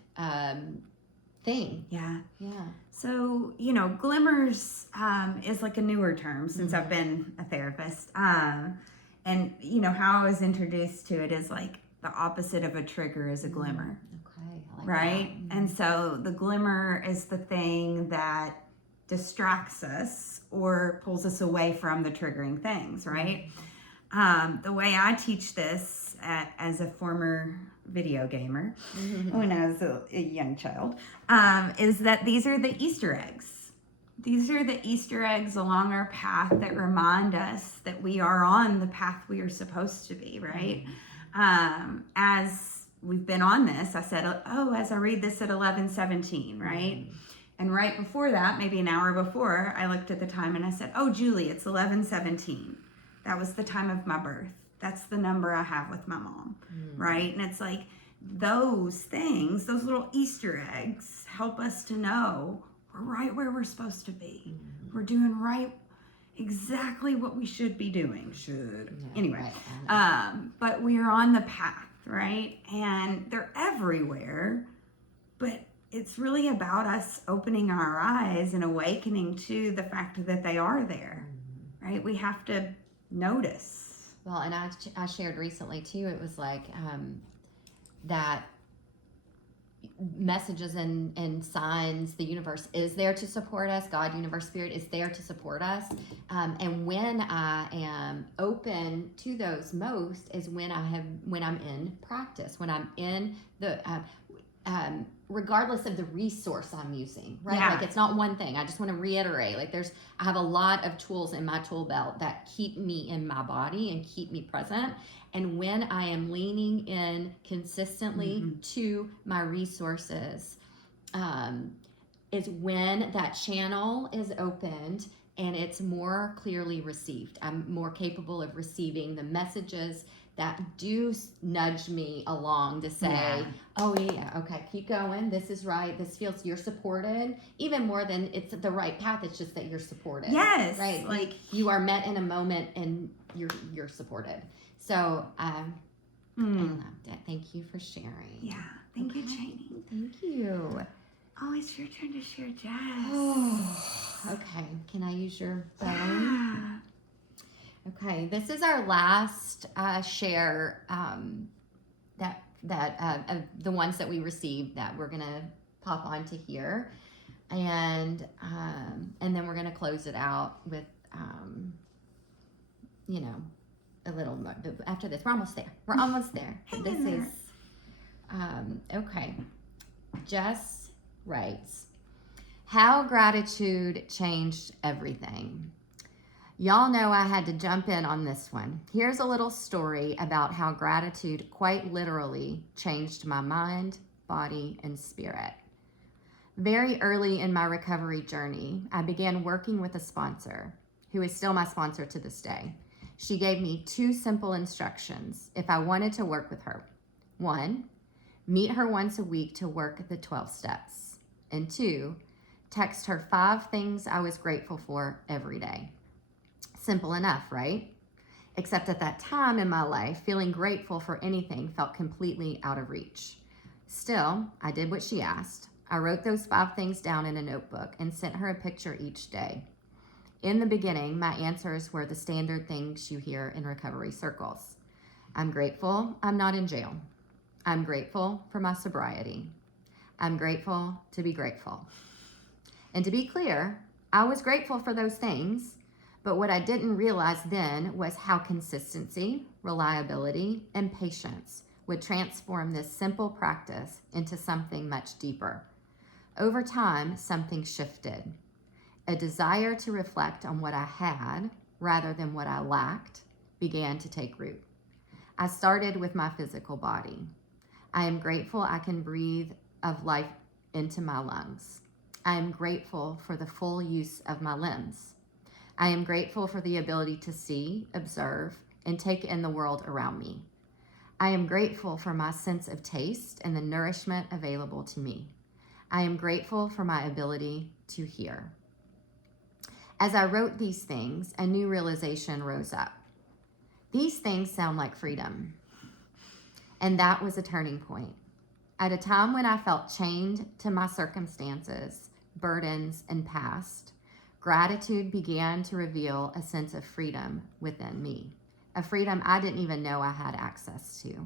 thing. Yeah. Yeah. So, glimmers is like a newer term since I've been a therapist. And, how I was introduced to it is like the opposite of a trigger is a glimmer. Okay. I like Right? that. And so the glimmer is the thing that distracts us or pulls us away from the triggering things, right? The way I teach this as a former video gamer when I was a young child is that these are the Easter eggs. These are the Easter eggs along our path that remind us that we are on the path we are supposed to be, right? As we've been on this, I said, as I read this at 11:17, right? And right before that, maybe an hour before, I looked at the time and I said, Julie, it's 11:17. That was the time of my birth. That's the number I have with my mom, right? And it's like those things, those little Easter eggs help us to know we're right where we're supposed to be. We're doing exactly what we should be doing. Anyway, Right. but we are on the path, right? And they're everywhere, but it's really about us opening our eyes and awakening to the fact that they are there, right? We have to notice. Well, and I shared recently too, it was like that messages and signs, the universe is there to support us. God, universe, spirit is there to support us. And when I am open to those most is when I'm in practice, when I'm in the, regardless of the resource I'm using, right? Yeah. Like it's not one thing. I just want to reiterate, like I have a lot of tools in my tool belt that keep me in my body and keep me present. And when I am leaning in consistently to my resources, is when that channel is opened and it's more clearly received. I'm more capable of receiving the messages that do nudge me along to say, okay, keep going. This is right. This feels, you're supported. Even more than it's the right path, it's just that you're supported. Yes. Right. Like you are met in a moment and you're supported. So I loved it. Thank you for sharing. Yeah. Thank you, Janie. Thank you. Oh, it's your turn to share, Jess. Oh, okay. Can I use your phone? Yeah. Okay. This is our last share of the ones that we received that we're gonna pop onto here, and then we're gonna close it out with a little more. After this, we're almost there. Hang in there. Okay. Jess writes, how gratitude changed everything. Y'all know I had to jump in on this one. Here's a little story about how gratitude quite literally changed my mind, body, and spirit. Very early in my recovery journey, I began working with a sponsor, who is still my sponsor to this day. She gave me 2 simple instructions if I wanted to work with her. 1, meet her once a week to work the 12 steps. And 2, text her 5 things I was grateful for every day. Simple enough, right? Except at that time in my life, feeling grateful for anything felt completely out of reach. Still, I did what she asked. I wrote those 5 things down in a notebook and sent her a picture each day. In the beginning, my answers were the standard things you hear in recovery circles. I'm grateful I'm not in jail. I'm grateful for my sobriety. I'm grateful to be grateful. And to be clear, I was grateful for those things, but what I didn't realize then was how consistency, reliability, and patience would transform this simple practice into something much deeper. Over time, something shifted. A desire to reflect on what I had rather than what I lacked began to take root. I started with my physical body. I am grateful I can breathe of life into my lungs. I am grateful for the full use of my limbs. I am grateful for the ability to see, observe, and take in the world around me. I am grateful for my sense of taste and the nourishment available to me. I am grateful for my ability to hear. As I wrote these things, a new realization rose up. These things sound like freedom. And that was a turning point. At a time when I felt chained to my circumstances, burdens, and past, gratitude began to reveal a sense of freedom within me, a freedom I didn't even know I had access to.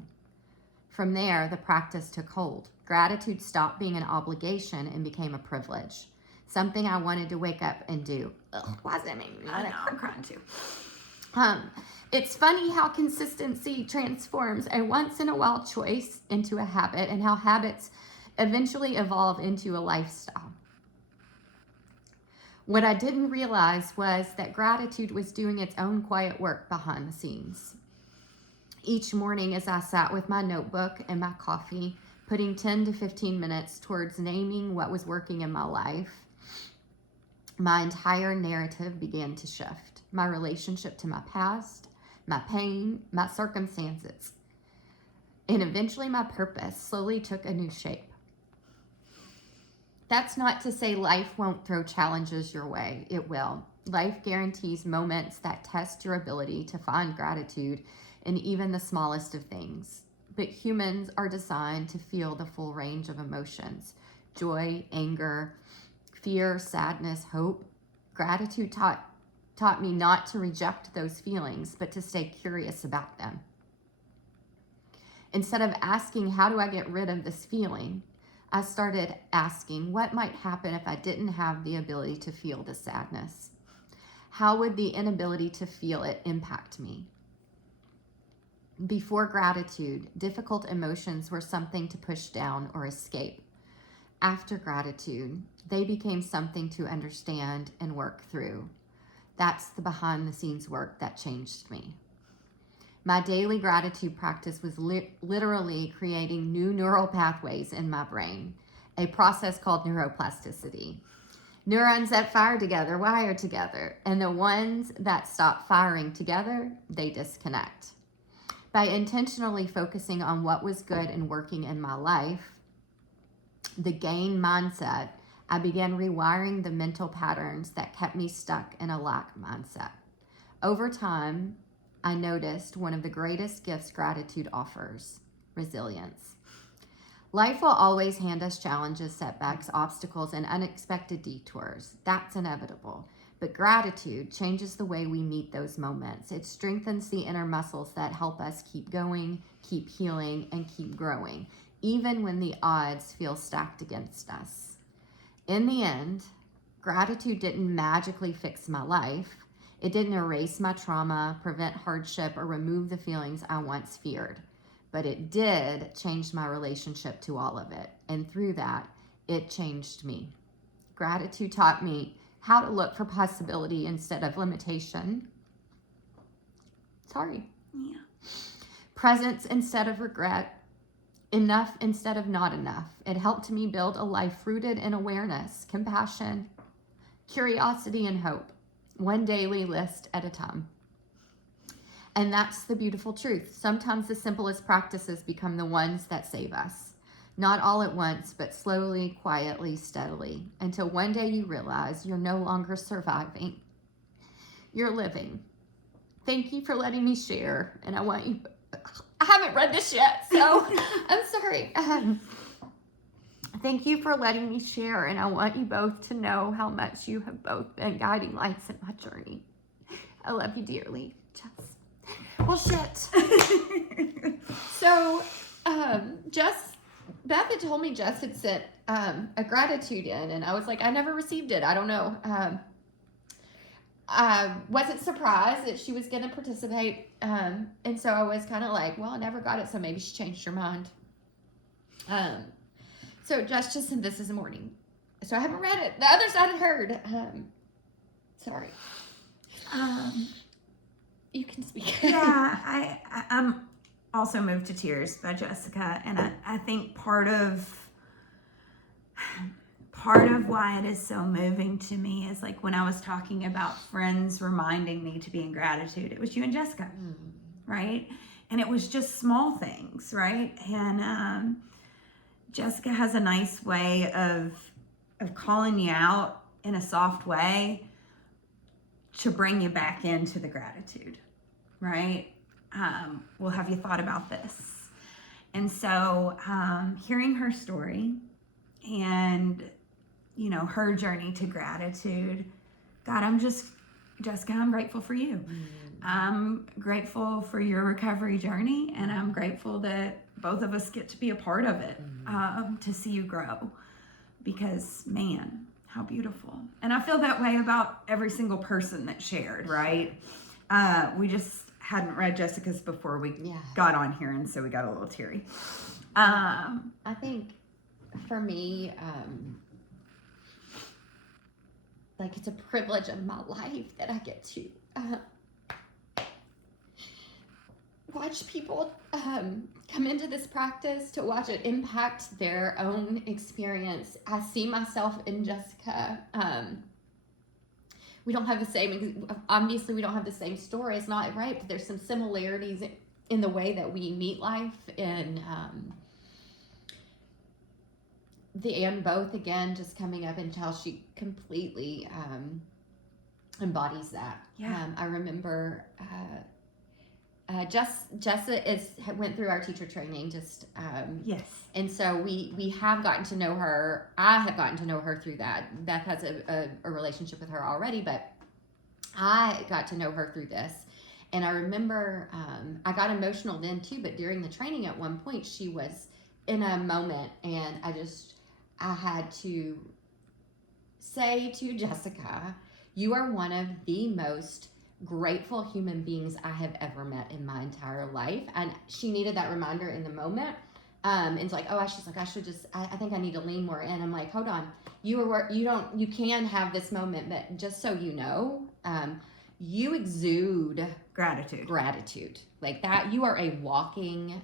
From there, the practice took hold. Gratitude stopped being an obligation and became a privilege, something I wanted to wake up and do. Ugh, why does that make me I know, I'm crying too. It's funny how consistency transforms a once-in-a-while choice into a habit, and how habits eventually evolve into a lifestyle. What I didn't realize was that gratitude was doing its own quiet work behind the scenes. Each morning as I sat with my notebook and my coffee, putting 10 to 15 minutes towards naming what was working in my life, my entire narrative began to shift. My relationship to my past, my pain, my circumstances, and eventually my purpose slowly took a new shape. That's not to say life won't throw challenges your way. It will. Life guarantees moments that test your ability to find gratitude in even the smallest of things. But humans are designed to feel the full range of emotions: joy, anger, fear, sadness, hope. Gratitude taught me not to reject those feelings, but to stay curious about them. Instead of asking, how do I get rid of this feeling? I started asking, what might happen if I didn't have the ability to feel the sadness? How would the inability to feel it impact me? Before gratitude, difficult emotions were something to push down or escape. After gratitude, they became something to understand and work through. That's the behind-the-scenes work that changed me. My daily gratitude practice was literally creating new neural pathways in my brain, a process called neuroplasticity. Neurons that fire together wire together, and the ones that stop firing together, they disconnect. By intentionally focusing on what was good and working in my life, the gain mindset, I began rewiring the mental patterns that kept me stuck in a lack mindset. Over time, I noticed one of the greatest gifts gratitude offers: resilience. Life will always hand us challenges, setbacks, obstacles, and unexpected detours. That's inevitable. But gratitude changes the way we meet those moments. It strengthens the inner muscles that help us keep going, keep healing, and keep growing, even when the odds feel stacked against us. In the end, gratitude didn't magically fix my life. It didn't erase my trauma, prevent hardship, or remove the feelings I once feared. But it did change my relationship to all of it. And through that, it changed me. Gratitude taught me how to look for possibility instead of limitation. Yeah. Presence instead of regret. Enough instead of not enough. It helped me build a life rooted in awareness, compassion, curiosity, and hope. One daily list at a time. And that's the beautiful truth. Sometimes the simplest practices become the ones that save us. Not all at once, but slowly, quietly, steadily, until one day you realize you're no longer surviving. You're living. Thank you for letting me share. And I haven't read this yet, so I'm sorry. Thank you for letting me share, and I want you both to know how much you have both been guiding lights in my journey. I love you dearly, Jess. Well, shit. So, Beth had told me Jess had sent a gratitude in, and I was like, I never received it. I don't know. I wasn't surprised that she was going to participate, and so I was kind of like, well, I never got it, so maybe she changed her mind. So Jess just sent this this morning. So I haven't read it. The others I had heard. Sorry. You can speak. Yeah, I'm also moved to tears by Jessica. And I think part of part of why it is so moving to me is like when I was talking about friends reminding me to be in gratitude, it was you and Jessica, right? And it was just small things, right? And Jessica has a nice way of calling you out in a soft way to bring you back into the gratitude, right? Well, have you thought about this? And so hearing her story and, you know, her journey to gratitude, God, Jessica, I'm grateful for you. I'm grateful for your recovery journey, and I'm grateful that both of us get to be a part of it, to see you grow, because man, how beautiful. And I feel that way about every single person that shared, right? We just hadn't read Jessica's before we got on here, and so we got a little teary. I think for me, like it's a privilege of my life that I get to watch people come into this practice, to watch it impact their own experience. I see myself in Jessica. We don't have the same, obviously we don't have the same story, it's not right, but there's some similarities in the way that we meet life, and and both, again, just coming up and how she completely embodies that. I remember Jessa went through our teacher training, Yes. And so we have gotten to know her. I have gotten to know her through that. Beth has a relationship with her already, but I got to know her through this. And I remember I got emotional then too, but during the training at one point, she was in a moment, and I had to say to Jessica, you are one of the most grateful human beings I have ever met in my entire life. And she needed that reminder in the moment. And it's like, she's like, I think I need to lean more in. I'm like, hold on, you can have this moment, but just so you know, you exude gratitude like that. You are a walking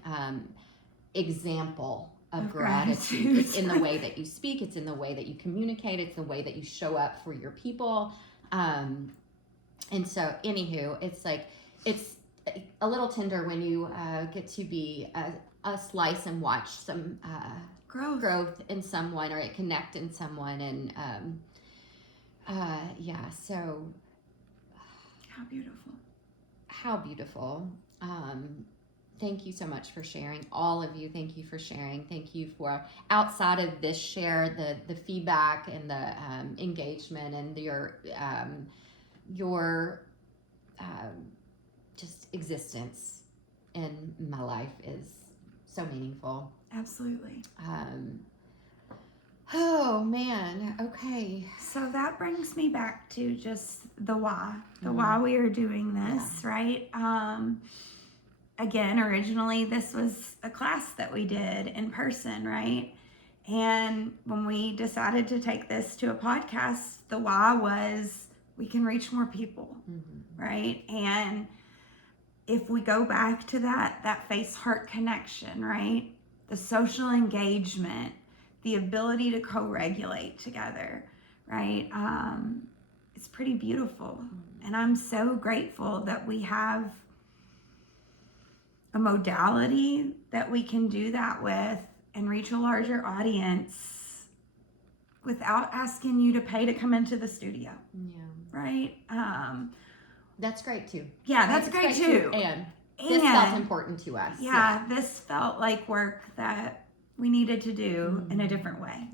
example of gratitude. It's in the way that you speak, it's in the way that you communicate, it's the way that you show up for your people. And so, anywho, it's like, it's a little tender when you get to be a slice and watch some growth in someone, or connect in someone. And so how beautiful. Thank you so much for sharing, all of you. Thank you for sharing. Thank you for, outside of this share, the feedback and the engagement, and your just existence in my life is so meaningful. Absolutely. Oh man. Okay. So that brings me back to just the why we are doing this, right? Again, originally this was a class that we did in person, right? And when we decided to take this to a podcast, the why was we can reach more people, right? And if we go back to that face-heart connection, right? The social engagement, the ability to co-regulate together, right? It's pretty beautiful. And I'm so grateful that we have a modality that we can do that with and reach a larger audience without asking you to pay to come into the studio. Right? That's great too. Yeah, that's great too. And this felt important to us. Yeah, this felt like work that we needed to do in a different way.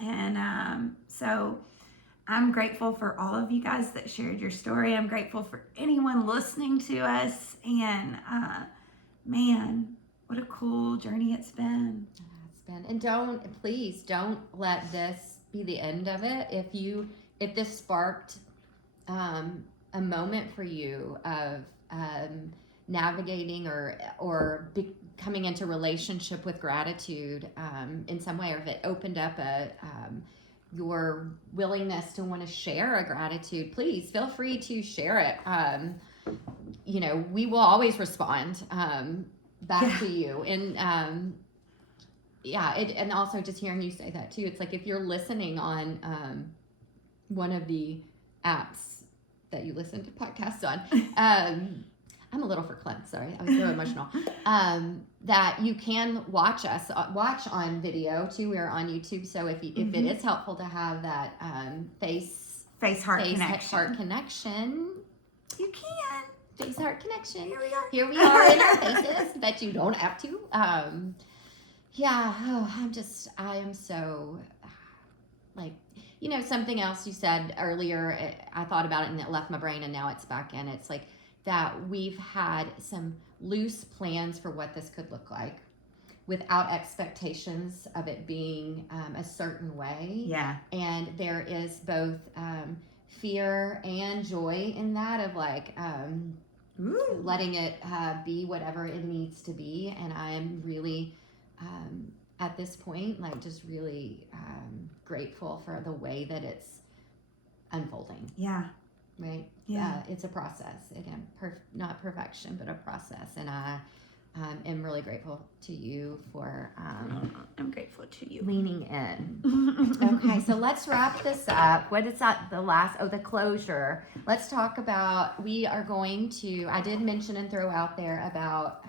And so I'm grateful for all of you guys that shared your story. I'm grateful for anyone listening to us. And man, what a cool journey it's been. And please don't let this be the end of it. If this sparked a moment for you of navigating or coming into relationship with gratitude in some way, or if it opened up your willingness to want to share a gratitude, please feel free to share it. We will always respond back to you. And yeah, and also just hearing you say that too, it's like if you're listening on one of the apps that you listen to podcasts on, I'm a little verklempt, sorry, I was so emotional. That you can watch on video too. We are on YouTube, so if it is helpful to have that face-heart connection, you can. Face-heart connection. Here we are. Here we are in our faces, but you don't have to. Yeah, I am so, like, something else you said earlier, I thought about it and it left my brain and now it's back in. It's like that we've had some loose plans for what this could look like without expectations of it being a certain way. Yeah. And there is both fear and joy in that of like, letting it be whatever it needs to be. And I am really, at this point, like just really grateful for the way that it's unfolding. Yeah. Right? Yeah. It's a process. Again, not perfection, but a process. And I am really grateful to you for I'm grateful to you. leaning in. Okay, so let's wrap this up. What is that? The closure. Let's talk about, we are going to, I did mention and throw out there about,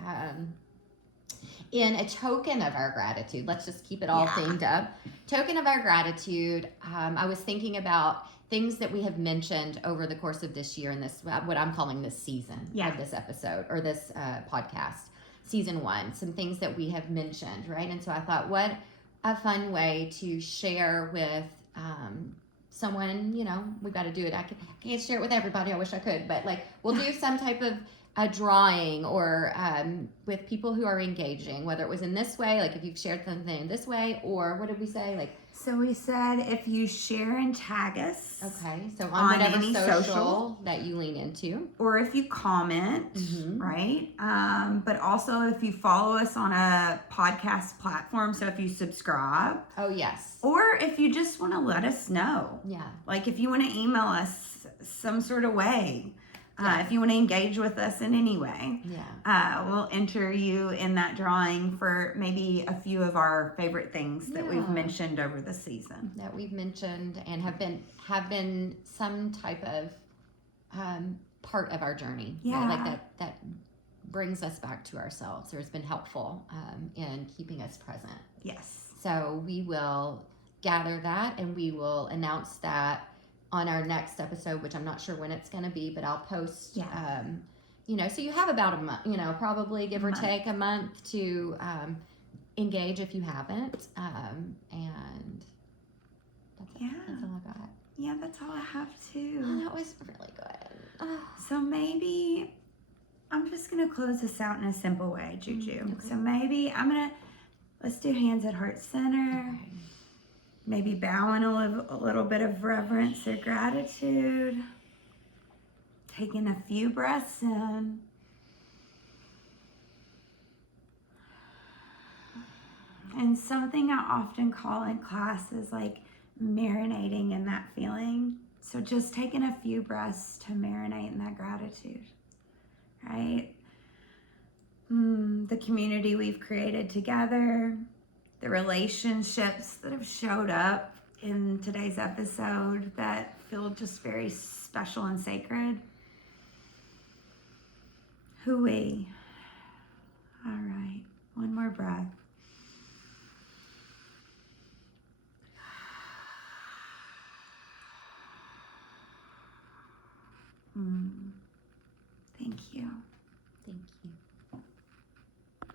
in a token of our gratitude, let's just keep it all themed up. Token of our gratitude, I was thinking about things that we have mentioned over the course of this year in this, what I'm calling this season of this episode or this podcast. Season 1, some things that we have mentioned, right? And so I thought, what a fun way to share with someone, we've got to do it. I can't share it with everybody. I wish I could, but like we'll do some type of a drawing or with people who are engaging, whether it was in this way, like if you've shared something in this way, or what did we say? Like, so we said if you share and tag us. Okay, so on whatever any social that you lean into. Or if you comment, right? But also if you follow us on a podcast platform, so if you subscribe. Oh, yes. Or if you just want to let us know. Yeah. Like if you want to email us some sort of way. If you want to engage with us in any way, we'll enter you in that drawing for maybe a few of our favorite things that we've mentioned over the season. That we've mentioned and have been some type of part of our journey. Yeah. Right? Like that brings us back to ourselves or has been helpful in keeping us present. Yes. So we will gather that and we will announce that on our next episode, which I'm not sure when it's going to be, but I'll post, so you have about a month, probably give or take a month to engage if you haven't. And that's all I got. Yeah, that's all I have too. Oh, that was really good. So maybe I'm just going to close this out in a simple way, Juju. Okay. So maybe let's do hands at heart center. Okay. Maybe bowing a little bit of reverence or gratitude. Taking a few breaths in. And something I often call in class is like marinating in that feeling. So just taking a few breaths to marinate in that gratitude, right? The community we've created together, the relationships that have showed up in today's episode that feel just very special and sacred. Hooey. All right, one more breath. Thank you.